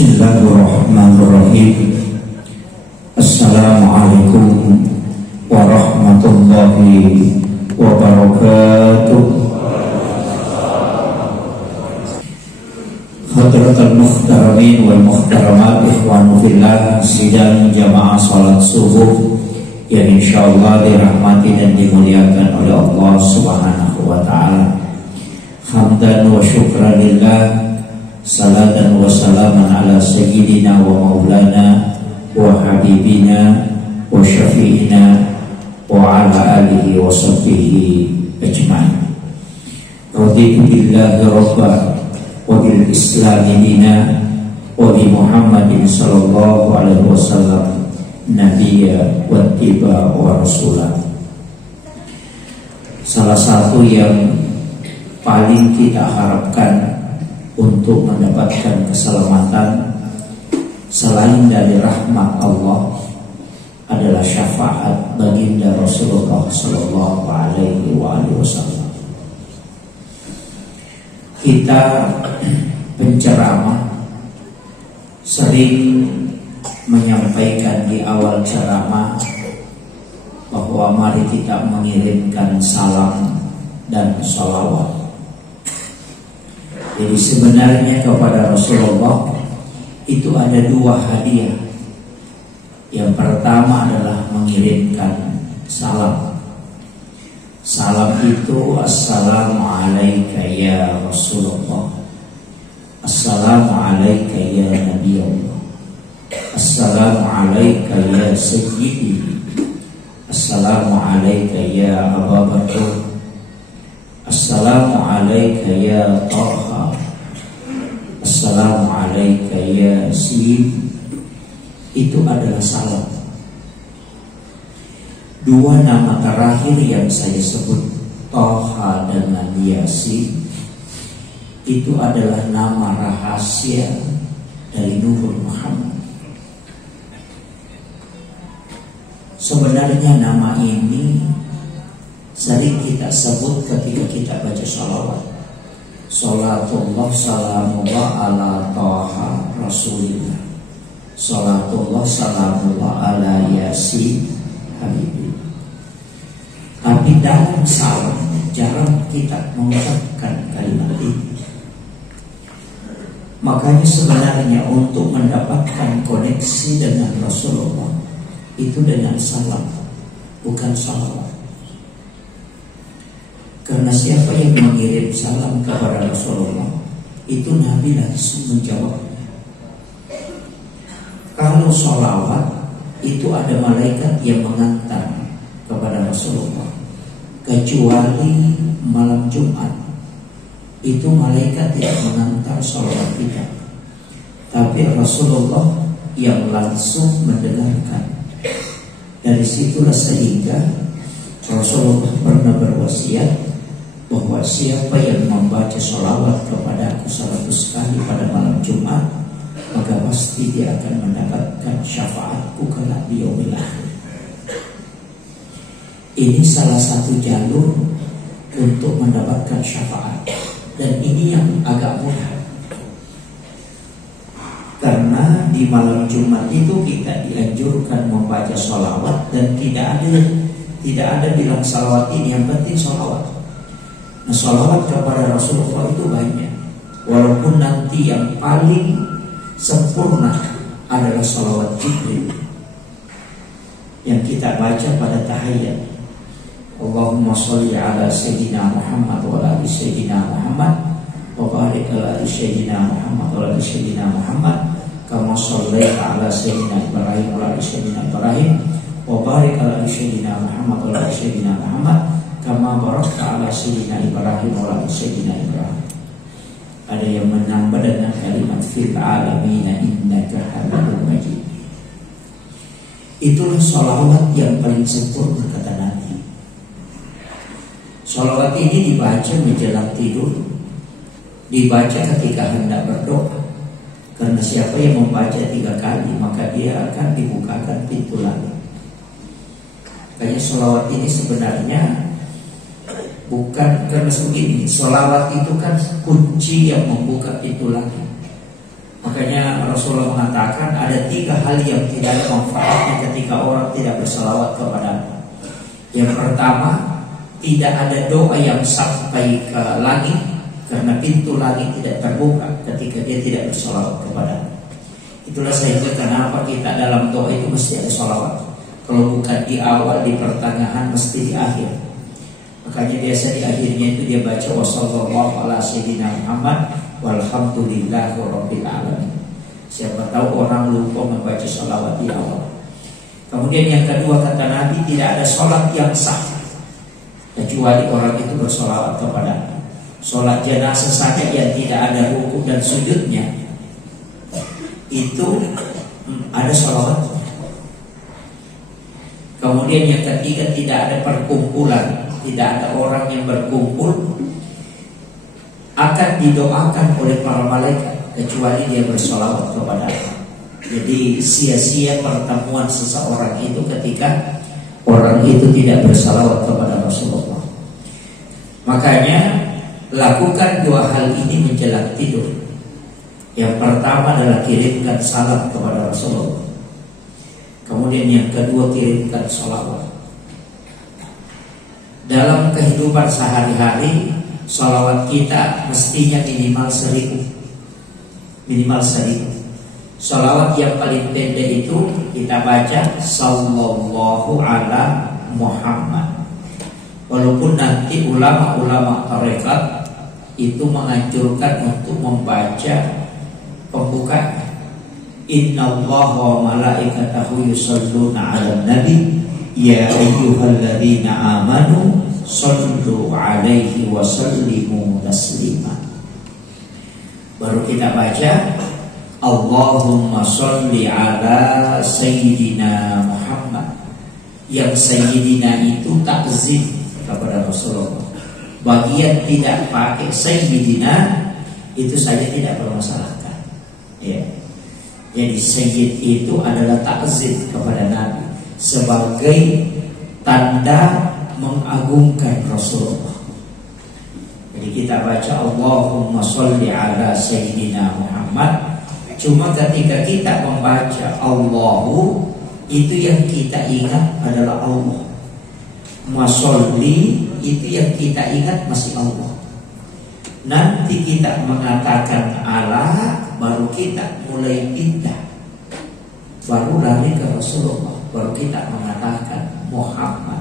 Bismillahirrahmanirrahim. Assalamualaikum warahmatullahi wabarakatuh. Hadratul muhtaramin wal muhtaramat, ikhwanu fillah, sidang jamaah salat subuh yang insyaallah dirahmati dan dimuliakan oleh Allah Subhanahu wa taala. Hamdan wa syukran lillah, salatan wa salaman ala sayyidina wa maulana wa habibina wa syafi'ina wa ala alihi wa sahbihi ajma'in. Raditu billahi rabba wa bil islami dina wa bi Muhammadin sallallahu alaihi wasallam nabiyya wa tiba wa rasulah. Salah satu yang paling kita harapkan untuk mendapatkan keselamatan selain dari rahmat Allah adalah syafaat baginda Rasulullah sallallahu alaihi wasallam. Kita penceramah sering menyampaikan di awal ceramah bahwa mari kita mengirimkan salam dan sholawat. Jadi sebenarnya kepada Rasulullah itu ada dua hadiah. Yang pertama adalah mengirimkan salam. Salam itu assalamualaikum ya Rasulullah, assalamualaikum ya Nabi Allah, assalamualaikum ya Sayyidi, assalamualaikum ya Abu Bakar, assalamualaikum ya Taha, assalamualaikum ya Yasin. Itu adalah salam. Dua nama terakhir yang saya sebut, Taha dan Yasin, itu adalah nama rahasia dari Nurul Muhammad. Sebenarnya nama ini sering kita sebut ketika kita baca sholawat. Salatullah salamullah ala Taha Rasulillah, salatullah salamullah ala Yasin Habibie. Tapi dalam salam jarang kita mengucapkan kalimat ini. Makanya sebenarnya untuk mendapatkan koneksi dengan Rasulullah itu dengan salam, bukan salawat. Karena siapa yang mengirim salam kepada Rasulullah itu Nabi langsung menjawab. Kalau sholawat itu ada malaikat yang mengantar kepada Rasulullah, kecuali malam Jumat itu malaikat tidak mengantar sholawat kita, tapi Rasulullah yang langsung mendengarkan. Dari situlah sehingga Rasulullah pernah berwasiat bahwa siapa yang membaca sholawat kepada aku 100 kali pada malam Jumat, maka pasti dia akan mendapatkan syafaatku kelak di yaumil akhir. Ini salah satu jalur untuk mendapatkan syafaat, dan ini yang agak mudah. Karena di malam Jumat itu kita dianjurkan membaca sholawat, dan tidak ada bilang sholawat ini, yang penting sholawat. Nah, sholawat kepada Rasulullah itu banyak. Walaupun nanti yang paling sempurna adalah sholawat Jibril yang kita baca pada tahiyat. Allahumma sholli ala Sayyidina Muhammad wa ala Sayyidina Muhammad wa barik ala Sayyidina Muhammad wa ala Sayyidina Muhammad kama shallaita ala Sayyidina Ibrahim wa ala Sayyidina Ibrahim wa barik ala Sayyidina Muhammad wa ala Sayyidina Muhammad kama barakta ala Sayyidina Ibrahim wa ala Sayyidina Ibrahim. Ada yang menambah dengan kalimat fil alamina innaka hamidum majid. Itulah sholawat yang paling sempurna kata Nabi. Sholawat ini dibaca menjelang tidur, dibaca ketika hendak berdoa. Karena siapa yang membaca 3 kali maka dia akan dibukakan pintu langit. Makanya sholawat ini sebenarnya bukan karena begini. Sholawat itu kan kunci yang membuka pintu langit. Maka Makanya Rasulullah mengatakan ada 3 hal yang tidak ada manfaatnya ketika orang tidak bersalawat kepada-Nya. Yang pertama, tidak ada doa yang sampai ke langit, karena pintu langit tidak terbuka ketika dia tidak bersalawat kepada-Nya. Itulah sehingga kenapa kita dalam doa itu mesti ada salawat. Kalau bukan di awal, di pertengahan, mesti di akhir. Makanya biasa di akhirnya itu dia baca wassallallahu ala sayyidina Muhammad walhamdulillahirabbil alamin. Siapa tahu orang lupa membaca salawat di awal. Kemudian yang kedua, kata Nabi, tidak ada sholat yang sah kecuali orang itu bersolawat kepada-Nya. Sholat jenazah saja yang tidak ada rukuk dan sujudnya itu ada sholawatnya. Kemudian yang ketiga, tidak ada perkumpulan, tidak ada orang yang berkumpul akan didoakan oleh para malaikat kecuali dia bersolawat kepada-Nya. Jadi sia-sia pertemuan seseorang itu ketika orang itu tidak bersalawat kepada Rasulullah. Makanya lakukan 2 hal ini menjelang tidur. Yang pertama adalah kirimkan salam kepada Rasulullah. Kemudian yang kedua, kirimkan salawat. Dalam kehidupan sehari-hari, salawat kita mestinya minimal 1000. Minimal 1000. Salawat yang paling pendek itu kita baca sallallahu ala Muhammad. Walaupun nanti ulama-ulama tarekat itu menganjurkan untuk membaca pembukanya. Innallaha wa malaikatahu yusholluna 'alan nabi ya ayyuhalladzina amanu shollu 'alaihi wa sallimu taslima. Baru kita baca Allahumma sholli ala sayyidina Muhammad. Yang sayyidina itu takzim kepada Rasulullah. Bagian tidak pakai sayyidina itu saja tidak bermasalahkan. Ya. Jadi sayyid itu adalah takzim kepada Nabi sebagai tanda mengagungkan Rasulullah. Jadi kita baca Allahumma sholli ala sayyidina Muhammad. Cuma ketika kita membaca Allahu, itu yang kita ingat adalah Allah. Masolli itu yang kita ingat masih Allah. Nanti kita mengatakan Allah, baru kita mulai pindah, baru lari ke Rasulullah, baru kita mengatakan Muhammad.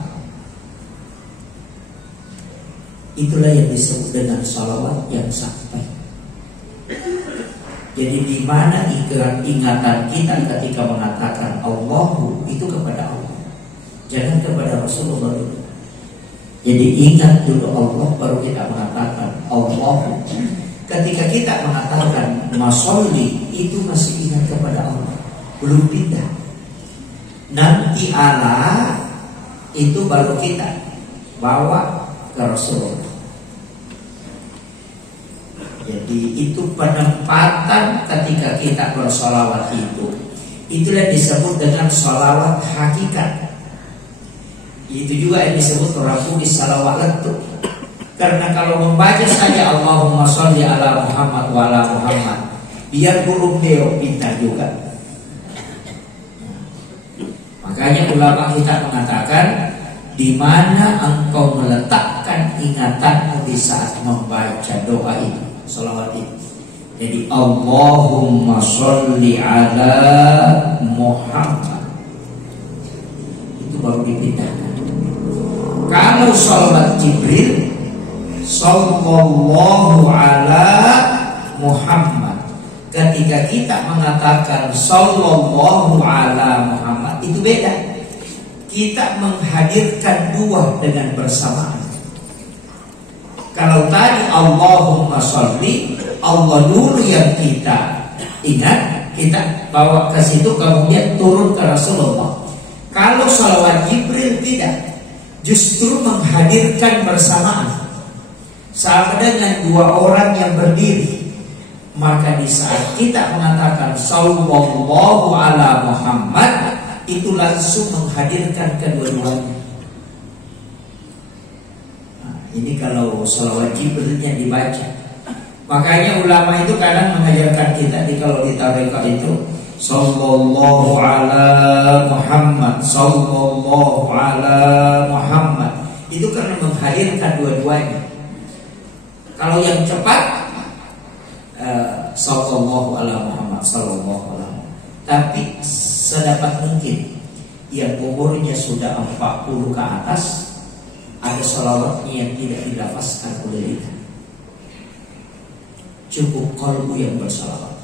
Itulah yang disebut dengan salawat yang sampai. Jadi di mana ingatan kita ketika mengatakan Allahu itu kepada Allah, jangan kepada Rasulullah dulu. Jadi ingat dulu Allah, baru kita mengatakan Allahu. Ketika kita mengatakan masolli, itu masih ingat kepada Allah, belum pindah. Nanti Allah itu baru kita bawa ke Rasulullah. Jadi itu penempatan ketika kita bersolawat itu. Itulah disebut dengan solawat hakikat. Itu juga yang disebut orang Bugis salawat letup. Karena kalau membaca saja Allahumma sholli ala Muhammad wa ala Muhammad, biar burung beo pintar juga. Makanya ulama kita mengatakan, di mana engkau meletakkan ingatanmu di saat membaca doa itu, salawat itu. Jadi Allahumma sholli ala Muhammad, itu baru dipindahkan. Kalau salawat Jibril, sallallahu ala Muhammad, ketika kita mengatakan sallallahu ala Muhammad, itu beda. Kita menghadirkan dua dengan bersamaan. Kalau tadi Allahumma sholli, Allah dulu yang kita ingat, kita bawa ke situ, kemudian turun ke Rasulullah. Kalau salawat Jibril tidak, justru menghadirkan bersamaan. Sama dengan dua orang yang berdiri, maka di saat kita mengatakan sallallahu ala Muhammad, itu langsung menghadirkan kedua-duanya. Ini kalau salawat Jibrilnya dibaca. Makanya ulama itu kadang mengajarkan kita kalau di tarekat itu sallallahu ala Muhammad, sallallahu ala Muhammad. Itu karena menghadirkan dua-duanya. Kalau yang cepat sallallahu ala Muhammad, sallallahu ala Muhammad. Tapi sedapat mungkin yang umurnya sudah 40 ke atas, ada salawatnya yang tidak dilafazkan oleh lidah. Cukup qalbu yang bersalawat.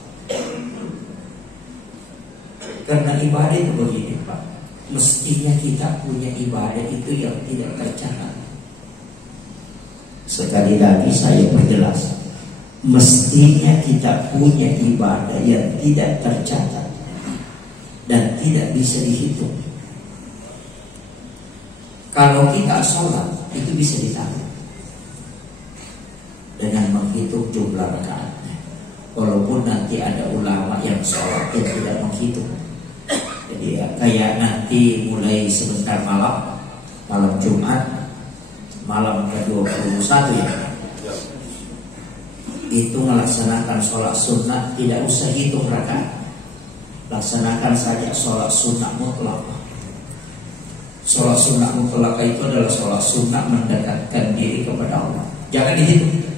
Karena ibadah itu begini Pak, mestinya kita punya ibadah itu yang tidak tercatat. Sekali lagi saya perjelas, mestinya kita punya ibadah yang tidak tercatat dan tidak bisa dihitung. Kalau kita sholat itu bisa ditahu dengan menghitung jumlah rakaatnya. Walaupun nanti ada ulama yang sholat yang tidak menghitung. Jadi ya, kayak nanti mulai sebentar malam Jumat, malam ke-21 ya, itu melaksanakan sholat sunnah, tidak usah hitung rakaat. Laksanakan saja sholat sunnah mutlak. Sholat sunnah mutlak itu adalah sholat sunnah mendekatkan diri kepada Allah. Jangan dihitung.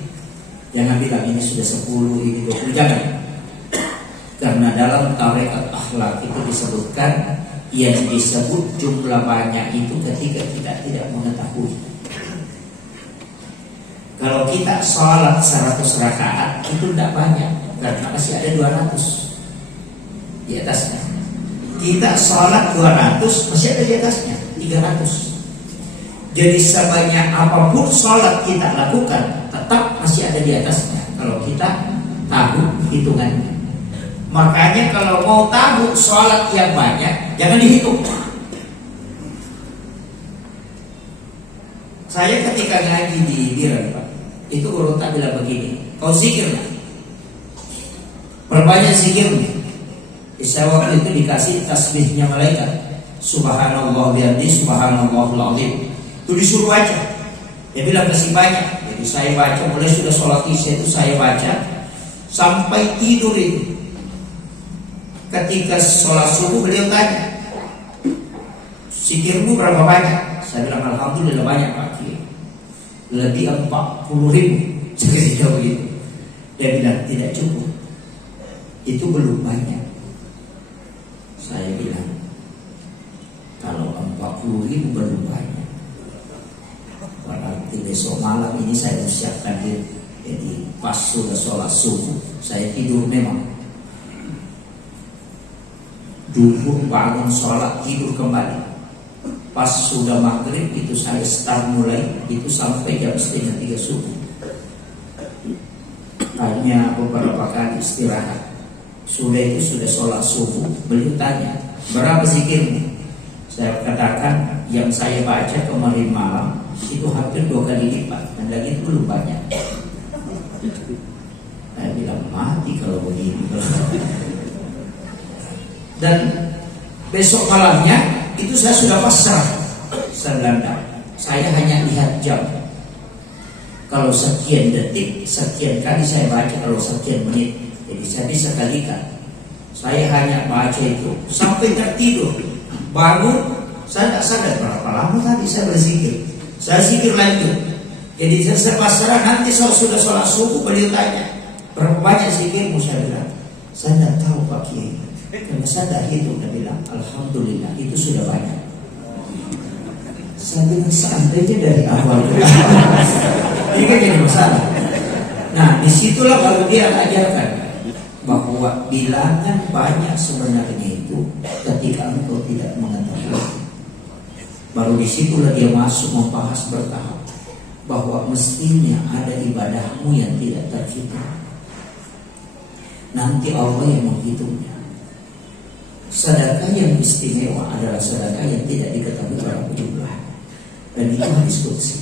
Jangan bilang ini sudah 10, ini 20, jangan. Karena dalam tarekat akhlak itu disebutkan, yang disebut jumlah banyak itu ketika kita tidak mengetahui. Kalau kita sholat 100 rakaat itu tidak banyak, karena masih ada 200 di atasnya. Kita sholat 200 masih ada di atasnya 300. Jadi sebanyak apapun sholat kita lakukan, tetap masih ada di atasnya kalau kita tahu hitungannya. Makanya kalau mau tahu sholat yang banyak, jangan dihitung. Saya ketika ngaji di Biren Pak, itu guru tak bilang begini, kau zikir lah, perbanyak zikirnya. Saya waktu itu dikasih tasbihnya malaikat, subhanallah bihamdi, subhanallahul azim. Itu disuruh baca. Dia bilang kasih banyak. Jadi saya baca, mulai sudah sholat isya itu saya baca sampai tidur itu. Ketika sholat subuh beliau tanya, zikirmu berapa banyak? Saya bilang alhamdulillah banyak Pak Kiai, lebih 40.000. Seketika begitu. Dia bilang tidak cukup, itu belum banyak. Saya bilang kalau 40.000 belum banyak, berarti besok malam ini saya siapkan diri. Jadi pas sudah sholat subuh saya tidur memang. Duhur bangun sholat tidur kembali. Pas sudah maghrib itu saya start mulai itu sampai jam 2:30 subuh. Hanya beberapa kali istirahat. Sudah sholat subuh, beliau tanya berapa zikirmu? Saya katakan yang saya baca kemarin malam itu hampir 2 kali lipat, dan lagi itu belum banyak. Saya bilang mati kalau begini. Dan besok malamnya itu saya sudah pasrah, serdanda. Saya hanya lihat jam. Kalau sekian detik, sekian kali saya baca, kalau sekian menit, jadi saya bisa kalikan. Saya hanya baca itu sampai tertidur. Bangun, saya tak sadar berapa lama tadi saya berzikir. Saya zikir lanjut. Jadi saya pasrah. Nanti kalau sudah sholat subuh beliau tanya berapa banyak zikirmu? Saya bilang saya tidak tahu Pak Kiai. Karena saya tak hitung. Dia bilang alhamdulillah itu sudah banyak. Saya bilang seandainya dari awal. Ini kan jadi masalah. Nah disitulah baru dia ajarkan bahwa bilangan banyak sebenarnya itu ketika engkau tidak mengetahui. Baru disitulah dia masuk membahas bertahap bahwa mestinya ada ibadahmu yang tidak terhitung. Nanti Allah yang menghitungnya. Sedekah yang istimewa adalah sedekah yang tidak diketahui berapa jumlah. Dan itu hadis qudsi.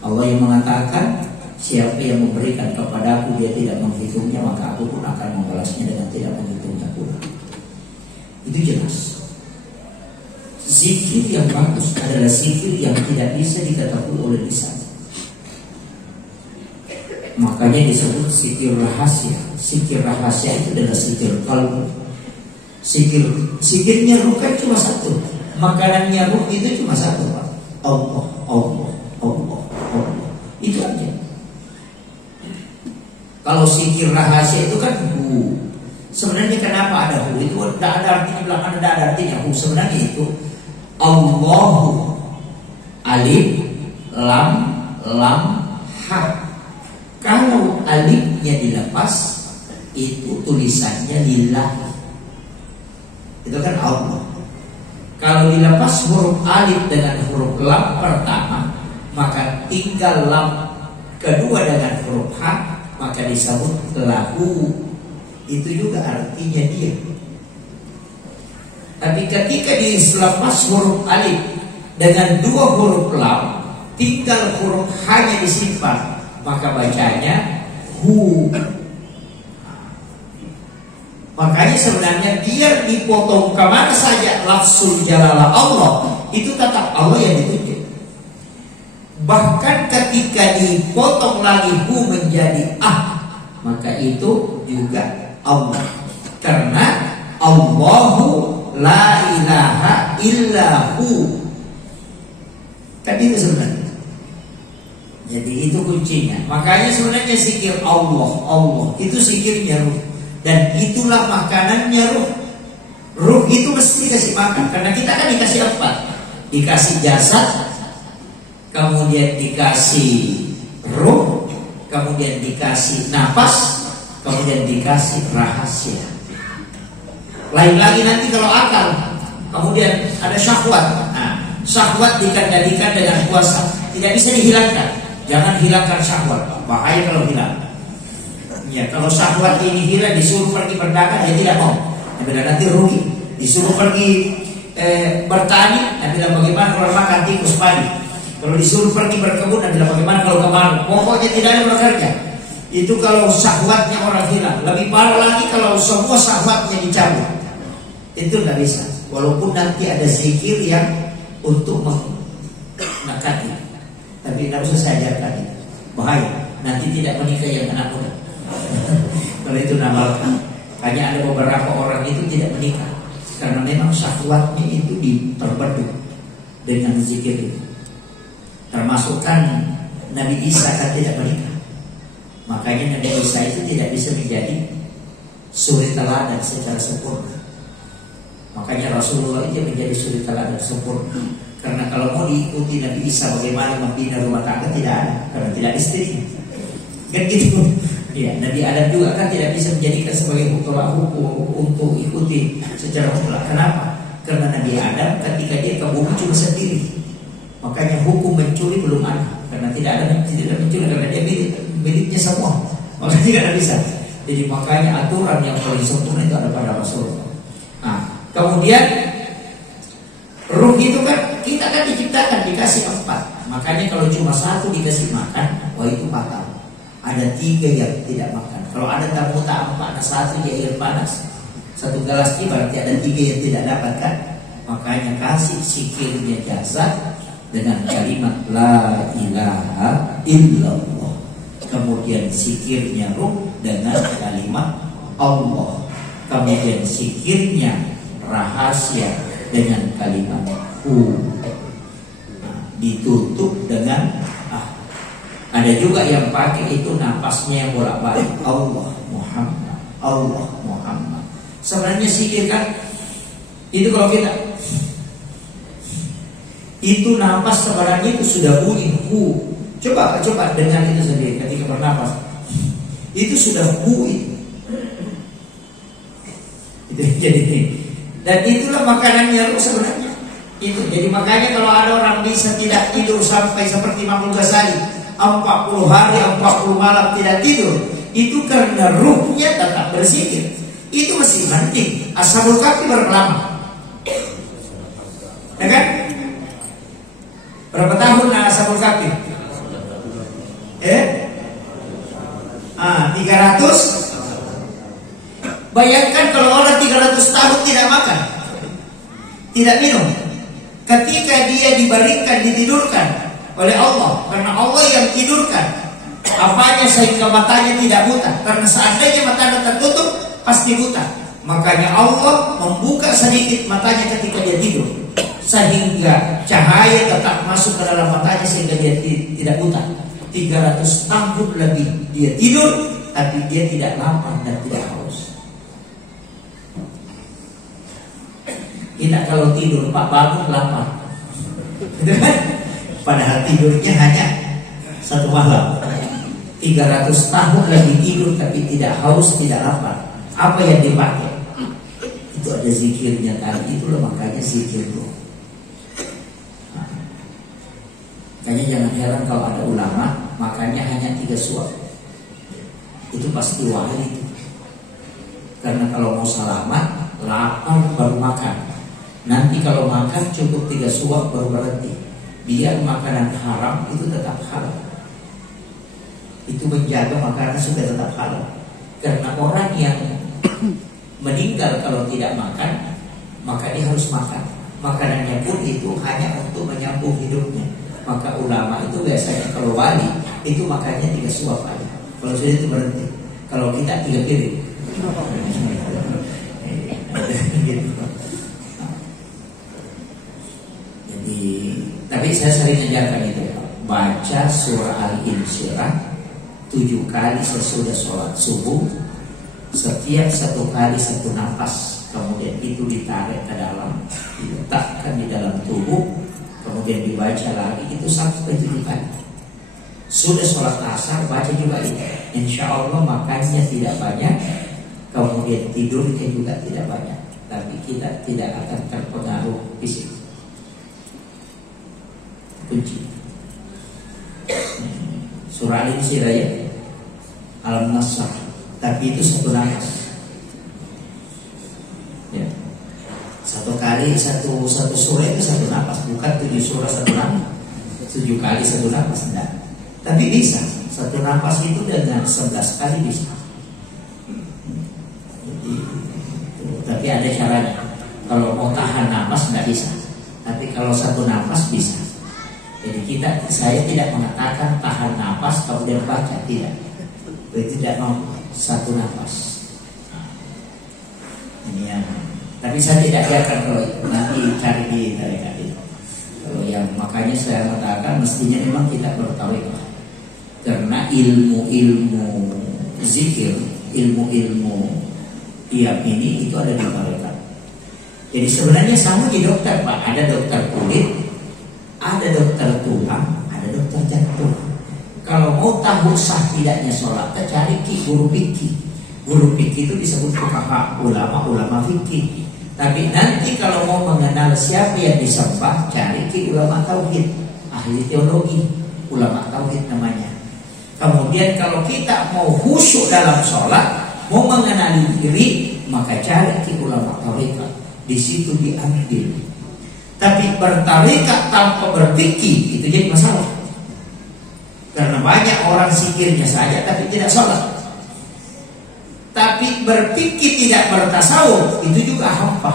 Allah yang mengatakan, siapa yang memberikan kepadaku dia tidak menghitungnya, maka aku pun akan membalasnya dengan tidak menghitungnya pula. Itu jelas. Zikir yang bagus adalah zikir yang tidak bisa diketahui oleh lisan. Makanya disebut zikir rahasia. Zikir rahasia itu adalah zikir kalbu. Zikirnya ruh kan cuma satu. Makanannya ruh itu cuma satu, Pak. Allah, Allah, Allah, Allah. Itu aja. Kalau zikir rahasia itu kan hu. Sebenarnya kenapa ada hu? Itu tidak ada artinya belakang, tidak ada artinya hu. Sebenarnya itu Allahu, alif, lam, ha. Kalau alifnya dilepas, itu tulisannya lillah. Itu kan Allah. Kalau dilepas huruf alif dengan huruf lam pertama, maka tinggal lam kedua dengan huruf ha, maka disebut lahu. Itu juga artinya dia. Tapi ketika dilepas huruf alif dengan dua huruf lam, tinggal huruf hanya disimpan, maka bacanya hu. Makanya sebenarnya biar dipotong kemana saja lafzul jalalah Allah, itu tetap Allah yang ditunjuk. Bahkan ketika dipotong lagi hu menjadi maka itu juga Allah. Karena Allahu la ilaha illahu. Kan itu sebenarnya. Jadi itu kuncinya. Makanya sebenarnya zikir Allah, Allah itu zikirnya ruh. Dan itulah makanannya ruh. Ruh itu mesti dikasih makan. Karena kita kan dikasih apa? Dikasih jasad, kemudian dikasih ruh, kemudian dikasih napas, kemudian dikasih rahasia. Lain lagi nanti kalau akal, kemudian ada syahwat. Nah, syahwat dikendalikan dengan puasa, tidak bisa dihilangkan. Jangan hilangkan syahwat, bahaya kalau hilang. Ya, kalau syahwat ini hilang, disuruh pergi berdagang, dia tidak mau. Nanti rugi. Disuruh pergi bertani, nanti bagaimana kalau makan tikus padi. Kalau disuruh pergi berkebun, nanti bagaimana kalau kemarau. Pokoknya tidak ada bekerja. Itu kalau syahwatnya orang hilang. Lebih parah lagi kalau semua syahwatnya dicabut. Itu tidak bisa. Walaupun nanti ada zikir yang untuk mengangkatnya, tapi tidak usah saya ajarkan itu. Bahaya. Nanti tidak menikah yang anak muda. Kalau itu namalkan. Hanya ada beberapa orang itu tidak menikah karena memang syahwatnya itu diperbedu dengan zikir itu. Termasuk kan Nabi Isa kan tidak menikah. Makanya Nabi Isa itu tidak bisa menjadi suri teladan secara sempurna. Makanya Rasulullah itu menjadi suri teladan sempurna. Karena kalau mau diikuti Nabi Isa bagaimana membina rumah tangga, tidak ada, karena tidak istri. Kan gitu. Ya, Nabi Adam juga kan tidak bisa menjadikan sebagai hukum untuk ikuti secara mutlak. Kenapa? Karena Nabi Adam ketika dia ke bumi cuma sendiri. Makanya hukum mencuri belum ada. Karena tidak mencuri, karena dia miliknya semua. Maka tidak bisa. Jadi makanya aturan yang paling sempurna itu ada pada Rasulullah. Nah, kemudian ruh itu kan kita kan diciptakan dikasih 4. Makanya kalau cuma 1 dikasih makan, wah itu fatal. Ada 3 yang tidak makan. Kalau ada tamu panas 1 dia air panas, 1 gelas ini berarti ada 3 yang tidak dapat kan. Makanya kasih zikirnya jasad dengan kalimat la ilaha illallah. Kemudian zikirnya ruh dengan kalimat Allah. Kemudian zikirnya rahasia dengan kalimat hu. Ditutup dengan ada juga yang pakai itu napasnya yang bolak-balik. Allah Muhammad, Allah Muhammad. Sebenarnya zikir kan itu kalau kita itu napas sebenarnya itu sudah bunyi hu. Coba dengar itu sendiri ketika bernapas. Itu sudah hu itu. Itu jadi dan itulah makanannya sebenarnya. Itu jadi makanya kalau ada orang bisa tidak tidur sampai seperti Imam Ghazali 40 hari 40 malam tidak tidur, itu karena ruhnya tetap berzikir. Itu masih penting. Ashabul Kahfi berapa lama? Ya kan? Berapa tahun Ashabul Kahfi? 300. Bayangkan kalau orang 300 tahun tidak makan, tidak minum. Ketika dia dibaringkan, ditidurkan oleh Allah, karena Allah yang tidurkan, Apanya sehingga matanya tidak buta? Karena seandainya matanya tertutup pasti buta. Makanya Allah membuka sedikit matanya ketika dia tidur, sehingga cahaya tetap masuk ke dalam matanya sehingga dia tidak buta. 300 tahun lebih dia tidur, tapi dia tidak lapar dan tidak haus. Kita kalau tidur Pak bangun lapar, padahal tidurnya hanya 1 malam. 300 tahun lagi tidur tapi tidak haus, tidak lapar. Apa yang dipakai? Itu ada zikirnya tadi, itulah makanya zikir bro. Makanya jangan heran kalau ada ulama makannya hanya 3 suap. Itu pasti wahai itu. Karena kalau mau selamat, lapar baru makan. Nanti kalau makan cukup 3 suap baru berhenti. Biar makanan haram itu tetap halal. Itu menjaga makanan supaya tetap halal. Karena orang yang meninggal kalau tidak makan, maka dia harus makan. Makanannya pun itu hanya untuk menyambung hidupnya. Maka ulama itu biasanya kalau wali itu makannya 3 suap aja. Kalau sudah itu berhenti. Kalau kita 3 piring. Gitu. Jadi, tapi saya sering ajarkan itu. Baca surah Al-Insyirah 7 kali sesudah sholat subuh. Setiap 1 kali 1 nafas. Kemudian itu ditarik ke dalam, diletakkan di dalam tubuh, kemudian dibaca lagi. Itu sampai 7 kali. Sudah sholat asar baca juga itu. Insya Allah makannya tidak banyak, kemudian tidurnya juga tidak banyak, tapi kita tidak akan terpengaruh fisik. Kunci surah Al-Insyirah ya, Al-Nasr. Tapi itu 1 nafas ya. 1 kali satu surah itu 1 nafas, bukan 7 surah 1 nafas, 7 kali 1 nafas enggak. Tapi bisa 1 nafas itu dengan 11 kali bisa. Jadi, tapi ada caranya. Kalau mau tahan nafas enggak bisa. Tapi kalau 1 nafas bisa. Jadi saya tidak mengatakan tahan nafas kemudian baca, tidak. Tidak mau 1 nafas. Ini yang. Tapi saya tidak ajarkan kalau itu. Nanti cari di tarekat itu. Kalau yang makanya saya mengatakan mestinya memang kita bertarekat. Karena ilmu-ilmu zikir, ilmu-ilmu tiap ini itu ada di tarekat. Jadi sebenarnya sama di dokter Pak. Ada dokter kulit, ada dokter tulang, ada dokter jantung. Kalau mau tahu sah tidaknya sholat, cari guru fikih. Guru fikih itu disebut fuqaha, ulama fikih. Tapi nanti kalau mau mengenal siapa yang disembah, cari ulama tauhid, ahli teologi, ulama tauhid namanya. Kemudian kalau kita mau khusyuk dalam sholat, mau mengenali diri, maka cari ulama tarikat. Di situ diambil. Tapi bertarikat tanpa berfikih itu jadi masalah. Karena banyak orang zikirnya saja tapi tidak sholat. Tapi berfikih tidak bertasawuf itu juga hampa.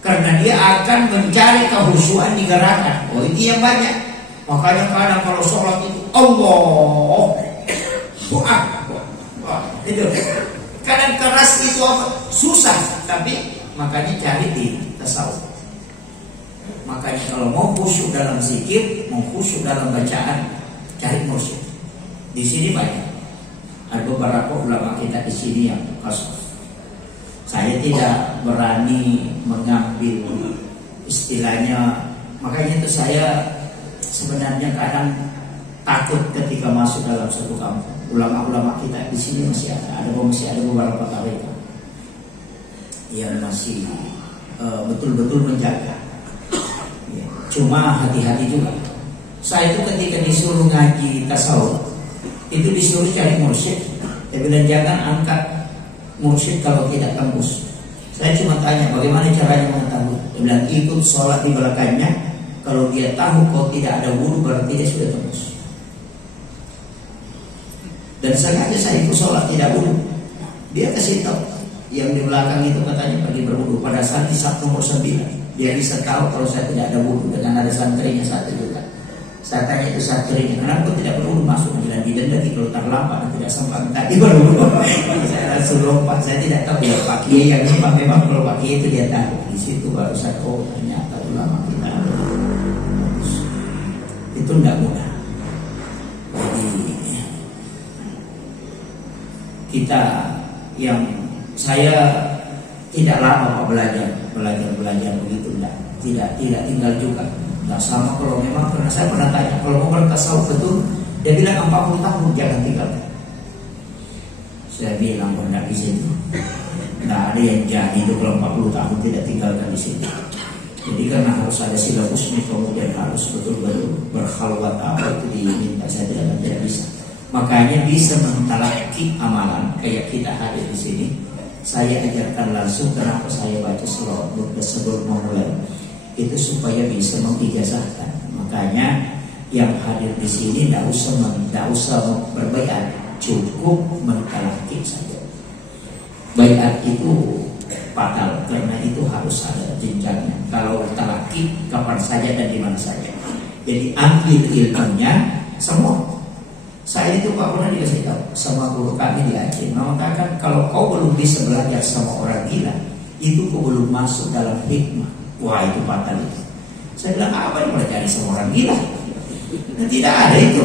Karena dia akan mencari kehusyuan di gerakan. Oh itu yang banyak. Makanya kadang kalau sholat itu Allah itu kadang keras itu apa? Susah. Tapi makanya cari di tasawuf. Makanya kalau mau khusyuk dalam zikir, mau khusyuk dalam bacaan, cari mursyid. Di sini banyak. Ada beberapa ulama kita di sini yang kasus. Saya tidak berani mengambil istilahnya. Makanya itu saya sebenarnya kadang takut ketika masuk dalam suatu kampung. Ulama-ulama kita di sini masih ada beberapa tarekat yang masih betul-betul menjaga. Ya, cuma hati-hati juga. Saya itu ketika disuruh ngaji tasawuf, itu disuruh cari mursyid. Dia bilang jangan angkat mursyid kalau tidak tembus. Saya cuma tanya bagaimana caranya mengetahui. Dia bilang ikut sholat di belakangnya. Kalau dia tahu kalau tidak ada wudu berarti dia sudah tembus. Dan sengaja saya ikut sholat tidak wudu. Dia kasih tahu yang di belakang itu katanya pergi berwudu. Pada saat di saat nomor 9 dia bisa tahu kalau saya tidak ada wudu dengan ada santrinya satu juga. Saya tanya itu santrinya, kenapa tidak perlu masuk majelis bidan lagi kalau terlambat dan tidak sempat tadi baru. Saya langsung lompat, saya tidak tahu ya Pak Kiai yang memang kalau Pak Kiai itu dia tahu. Di situ baru saya ternyata ulama kita itu tidak mudah. Jadi kita yang saya tidak lama belajar begitu tidak tinggal juga. Nggak sama kalau memang, karena saya pernah tanya kalau mau bertasawuf betul, dia bilang 40 tahun jangan tinggalkan. Saya bilang tidak di situ, nggak ada yang jadi itu kalau 40 tahun tidak tinggalkan di situ. Jadi karena harus ada silabusnya, kemudian harus betul-betul berkhalwat apa itu diminta, saya tidak bisa. Makanya bisa mentalaki amalan kayak kita hadir di sini. Saya ajarkan langsung kenapa saya baca selawat sebelum memulai. Itu supaya bisa mengijazahkan. Makanya yang hadir di sini tidak usah berbaiat, cukup mentalaki saja. Baiat itu fatal karena itu harus ada jenjangnya. Kalau talaki kapan saja dan di mana saja. Jadi ambil ilmunya semua. Saya itu Pak pernah dikasih tahu sama guru kami di Aceh, mengatakan kalau kau belum bisa belajar sama orang gila, itu kau belum masuk dalam hikmah. Wah itu fatal itu. Saya bilang apa yang belajar sama orang gila? Nah, tidak ada itu.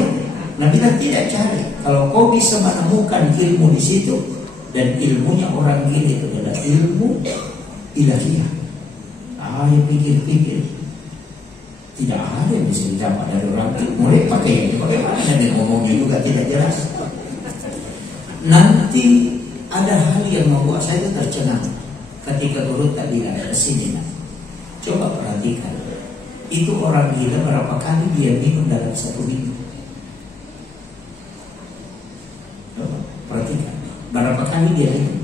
Nah kita tidak cari. Kalau kau bisa menemukan ilmu di situ, dan ilmunya orang gila itu adalah ilmu ilahiyah. Yang pikir-pikir tidak ada yang bisa didapat dari orang itu. Mulai pakai ini, bagaimana dia ngomongnya juga tidak jelas. Nanti ada hal yang membuat saya itu tercengang ketika guru tak bilang ke sini. Coba perhatikan, itu orang gila berapa kali dia minum dalam satu minggu? Coba perhatikan, berapa kali dia minum?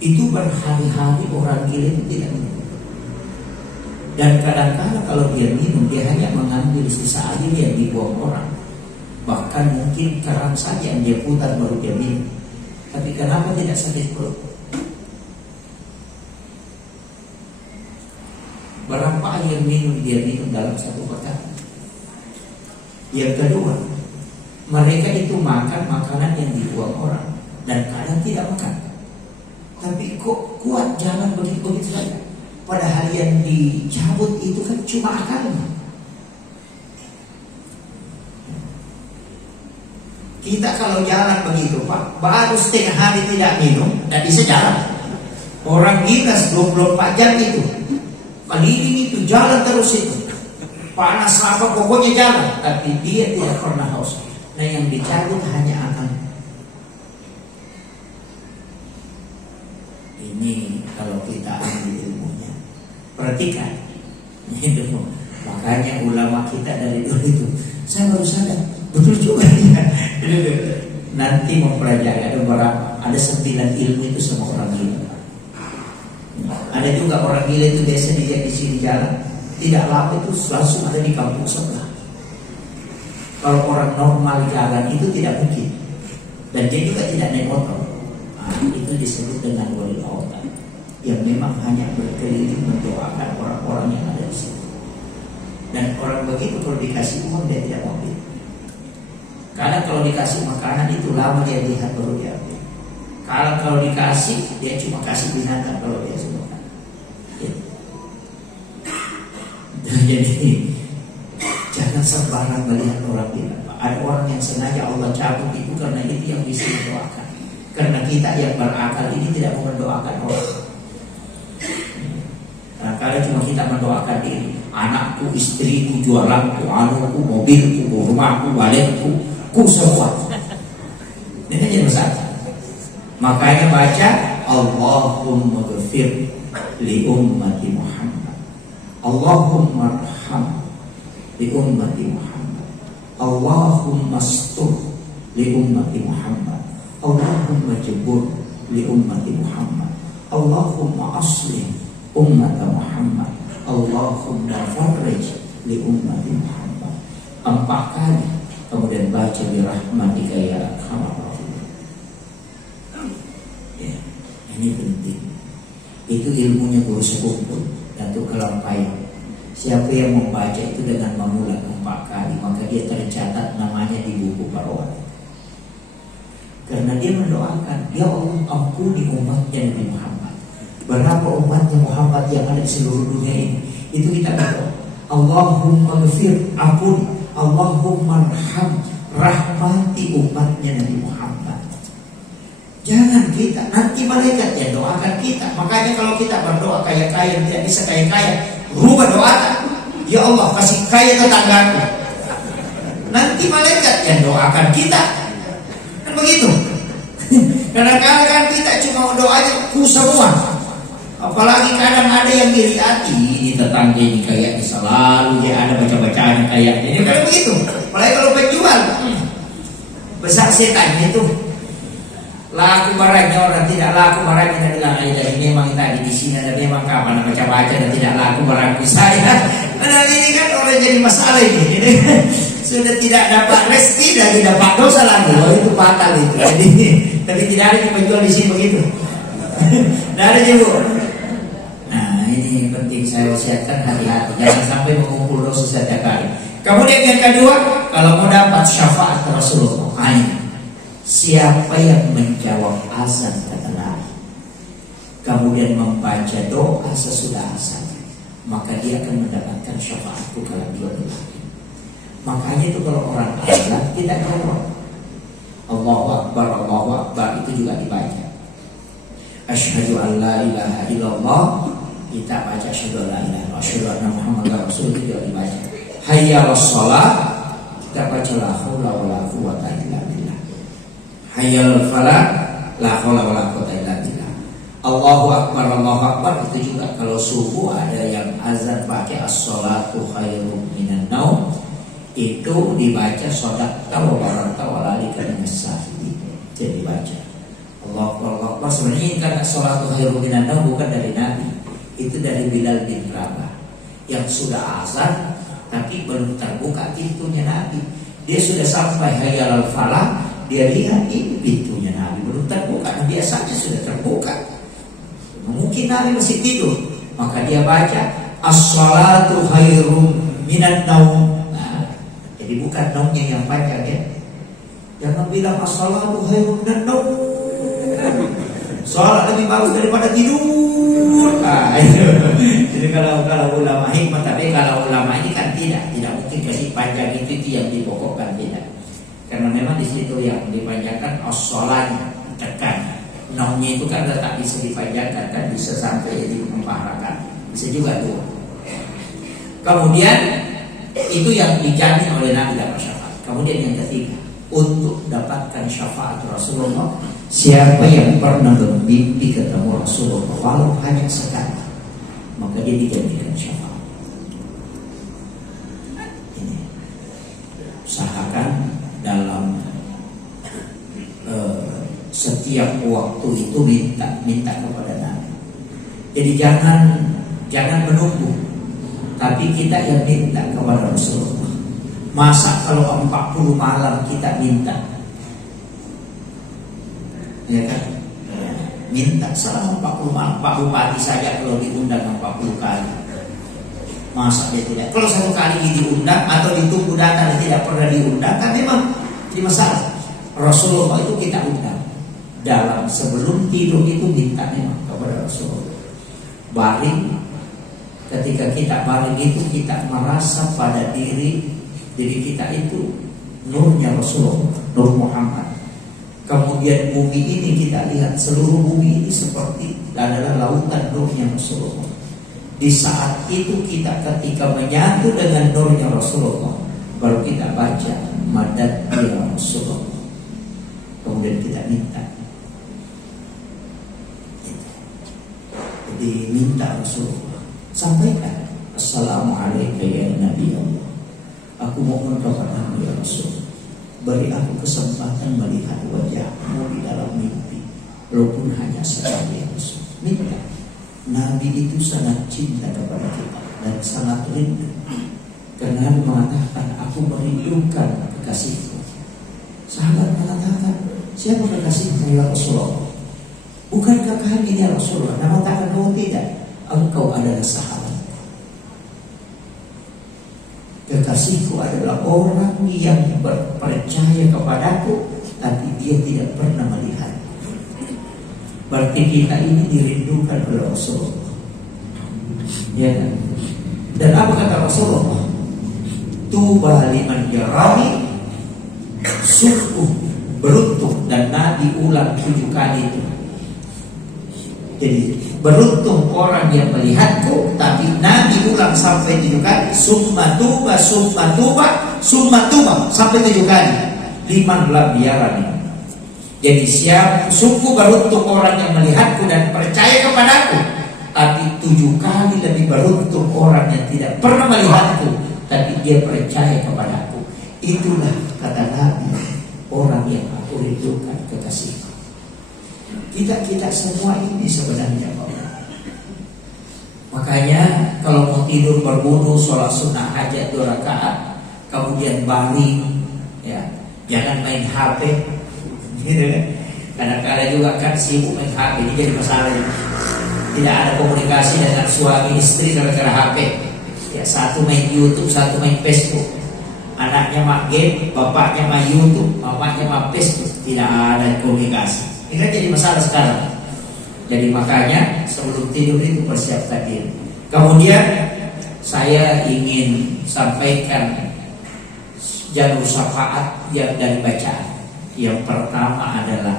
Itu berhari-hari orang gila itu tidak minum. Dan kadang-kadang kalau dia minum, dia hanya mengambil sisa air yang dibuang orang. Bahkan mungkin keran saja yang dia putar baru dia minum. Tapi kenapa tidak sakit perut? Berapa air minum dia minum dalam satu pekan? Yang kedua, mereka itu makan makanan yang dibuang orang, dan kadang tidak makan. Tapi kok kuat jalan begitu-begitu saja? Padahal yang dicabut itu kan cuma akalnya. Kita kalau jalan begitu Pak, baru setengah hari tidak minum, tidak bisa jalan. Orang gila 24 jam itu keliling itu, jalan terus itu, panas apa pokoknya jalan, tapi dia tidak pernah haus. Nah yang dicabut hanya akal. Ini kalau kita ambil ilmunya, perhatikan itu. Makanya ulama kita dari dulu itu, saya baru sadar betul juga ya. Nanti mempelajari ada 9 ilmu itu sama orang gila. Ada juga orang gila itu biasa dilihat di sini jalan, tidak lama itu langsung ada di kampung sebelah. Kalau orang normal jalan itu tidak mungkin, dan dia juga tidak naik motor. Itu disebut dengan wali Allah, yang memang hanya berkeliling mendoakan orang-orang yang ada di situ. Dan orang begitu kalau dikasih uang dia tidak mau ambil. Kadang kalau dikasih makanan itu lama dia lihat baru dia ambil. Kalau dikasih dia cuma kasih binatang kalau dia suka. Jadi jangan sembarang melihat orang gila. Ada orang yang sengaja Allah cabut itu karena itu yang bisa mendoakan. Karena kita yang berakal ini tidak mau mendoakan orang. Nah, kalau cuma kita mendoakan diri, anakku, istriku, jualanku, anakku, mobilku, rumahku, balikku, ku semua. Ini kan jadi masalah. Makanya baca Allahumma ghafir li ummati Muhammad, Allahumma arham li ummati Muhammad, Allahumma astur li ummati Muhammad, Allahumma jabur li ummati Muhammad, Allahumma aslih ummat Muhammad, Allahumma farrij li ummati Muhammad. 4 kali, kemudian baca bi rahmatika ya arhamar rahimin. Ya, ini penting. Itu ilmunya guru sepupu Datuk Kelampaian. Siapa yang membaca itu dengan mengulang 4 kali, maka dia tercatat namanya di buku para wali. Karena dia mendoakan, ya Allah ampuni umatnya Nabi Muhammad. Berapa umatnya Muhammad yang ada di seluruh dunia ini? Itu kita berdoa, Allahumma ghfir, ampuni, Allahumma arham, rahmati umatnya Nabi Muhammad. Jangan kita, nanti malaikat yang doakan kita. Makanya kalau kita berdoa kaya-kaya, tidak bisa kaya-kaya, rubah doa, ya Allah kasih kaya tetanggaku. Nanti malaikat yang doakan kita. Kan begitu. Kadang-kadang kan kita cuma doanya ku semua. Apalagi kadang ada yang iri hati, ini tetangga ini kayaknya selalu dia ada baca-bacaan kayaknya. Ini kan begitu. Apalagi kalau penjual, besar setannya itu. Laku barangnya orang tidak laku barangnya adalah dari memang tadi di sini ada memang kapan baca-baca dan tidak laku barangku saya. Nah ini kan orang jadi masalah ini. Sudah tidak dapat rezeki dan tidak dapat dosa lagi. Oh itu fatal itu. Jadi tapi tidak ada yang penjual di sini begitu. Tidak ada juga. Nah ini penting saya wasiatkan, hati-hati jangan sampai mengumpul dosa setiap kali. Kemudian yang kedua, kalau mau dapat syafaat Rasulullah, siapa yang menjawab azan kata Nabi, kemudian membaca doa sesudah azan, maka dia akan mendapatkan syafaatku kalau dia berlari. Makanya itu kalau orang azan kita jawab Allahu Akbar itu juga dibaca. Asyhadu an la ilaha illallah, kita baca asyhadu an la ilaha illallah, asyhadu anna Muhammadar Rasul itu juga dibaca. Hayya 'alas shalah, kita baca la haula wala quwwata illa billah. Hayyal falah, la haula wala quwwata illa billah. Allahu Akbar itu juga kalau subuh ada yang azan pakai as-shalatu khairum minan naum, itu dibaca shadaqta wa barakta wa lalika minas sahih. Jadi baca Allahu Akbar. Sebenarnya kan as-shalatu khairum minan naum bukan dari Nabi, itu dari Bilal bin Rabah yang sudah azan tapi belum terbuka pintunya Nabi. Dia sudah sampai hayyal falah, dia lihat ini pintunya Nabi belum terbuka, nah biasanya sudah terbuka. Mungkin Nabi masih tidur, maka dia baca as-salatu khairum minan naum. Nah, jadi bukan naumnya yang panjang ya. Jangan bilang as-salatu khairum minan naum. Salat lebih bagus daripada tidur. Nah, itu. Jadi kalau ulama hikmah, tapi kalau ulama ini kan tidak mungkin kasih panjang itu yang dipokokkan, tidak. Karena memang di situ yang dipanjangkan as-salahnya tekan. Naumnya itu kan tak bisa dipanjangkan, kan bisa sampai dimumpaharakan. Bisa juga tuh. Kemudian itu yang dijamin oleh Nabi dapat syafaat. Kemudian yang ketiga, untuk dapatkan syafaat Rasulullah, siapa yang pernah bermimpi ketemu Rasulullah walau hanya sekali, maka dia dijadikan syafaat. Ini usahakan dalam setiap waktu itu minta kepada Nabi. Jadi jangan menunggu, tapi kita yang minta kepada Rasulullah. Masa kalau 40 malam kita minta, ya kan? Minta selama 40 malam. Pak Bupati saja kalau diundang 40 kali, masa dia tidak? Kalau 1 kali diundang atau ditunggu datang dan tidak pernah diundang, kan memang jadi masalah. Rasulullah itu kita undang. Dalam sebelum tidur itu minta memang kepada Rasulullah. Baring, ketika kita baring itu kita merasa pada diri kita itu nurnya Rasulullah, Nur Muhammad. Kemudian bumi ini kita lihat, seluruh bumi ini seperti adalah lautan nurnya Rasulullah. Di saat itu kita ketika menyatu dengan nurnya Rasulullah, baru kita baca madad ya Rasulullah. Kemudian kita minta. Jadi minta Rasulullah, sampaikan assalamualaikum ya Nabi Allah. Aku mohon kepada ya Rasul, beri aku kesempatan melihat wajahmu di dalam mimpi, walaupun hanya sekali ya Rasul. Minta. Nabi itu sangat cinta kepada kita dan sangat rindu, karena Nabi mengatakan aku merindukan kekasihku. Sahabat mengatakan, siapa kekasihmu ya Rasulullah? Bukankah kami ya Rasulullah? Nama takkan kau tidak, engkau adalah sahabat. Kekasihku adalah orang yang percaya kepadaku, tapi dia tidak pernah melihat. Berarti kita ini dirindukan oleh Rasulullah. Ya kan? Dan apa kata Rasulullah? Tuba liman yarani, sungguh beruntung, dan Nabi ulang 7 kali itu. Jadi beruntung orang yang melihatku, tapi Nabi ulang sampai 7 kali. Summa tuba, summa tuba, summa tuba, sampai 7 kali. Liman lam yarani. Jadi sungguh beruntung orang yang melihatku dan percaya kepadaku, tapi 7 kali lebih beruntung orang yang tidak pernah melihatku, tapi dia percaya kepadaku. Itulah kata Nabi, orang yang aku rindukan kekasihku. Kita semua ini sebenarnya makanya kalau mau tidur berwudu, sholat sunnah hajat 2 rakaat, kemudian baling, ya, jangan main HP, gitu kan? Kadang-kadang juga kan sibuk main HP, ini jadi masalah. Tidak ada komunikasi dengan suami istri gara-gara HP. Ya, satu main YouTube, satu main Facebook. Anaknya main game, bapaknya main YouTube, mamanya main Facebook. Tidak ada komunikasi. Ini kan jadi masalah sekarang. Jadi makanya sebelum tidur itu persiapkan diri. Kemudian saya ingin sampaikan jalur syafaat yang dari bacaan. Yang pertama adalah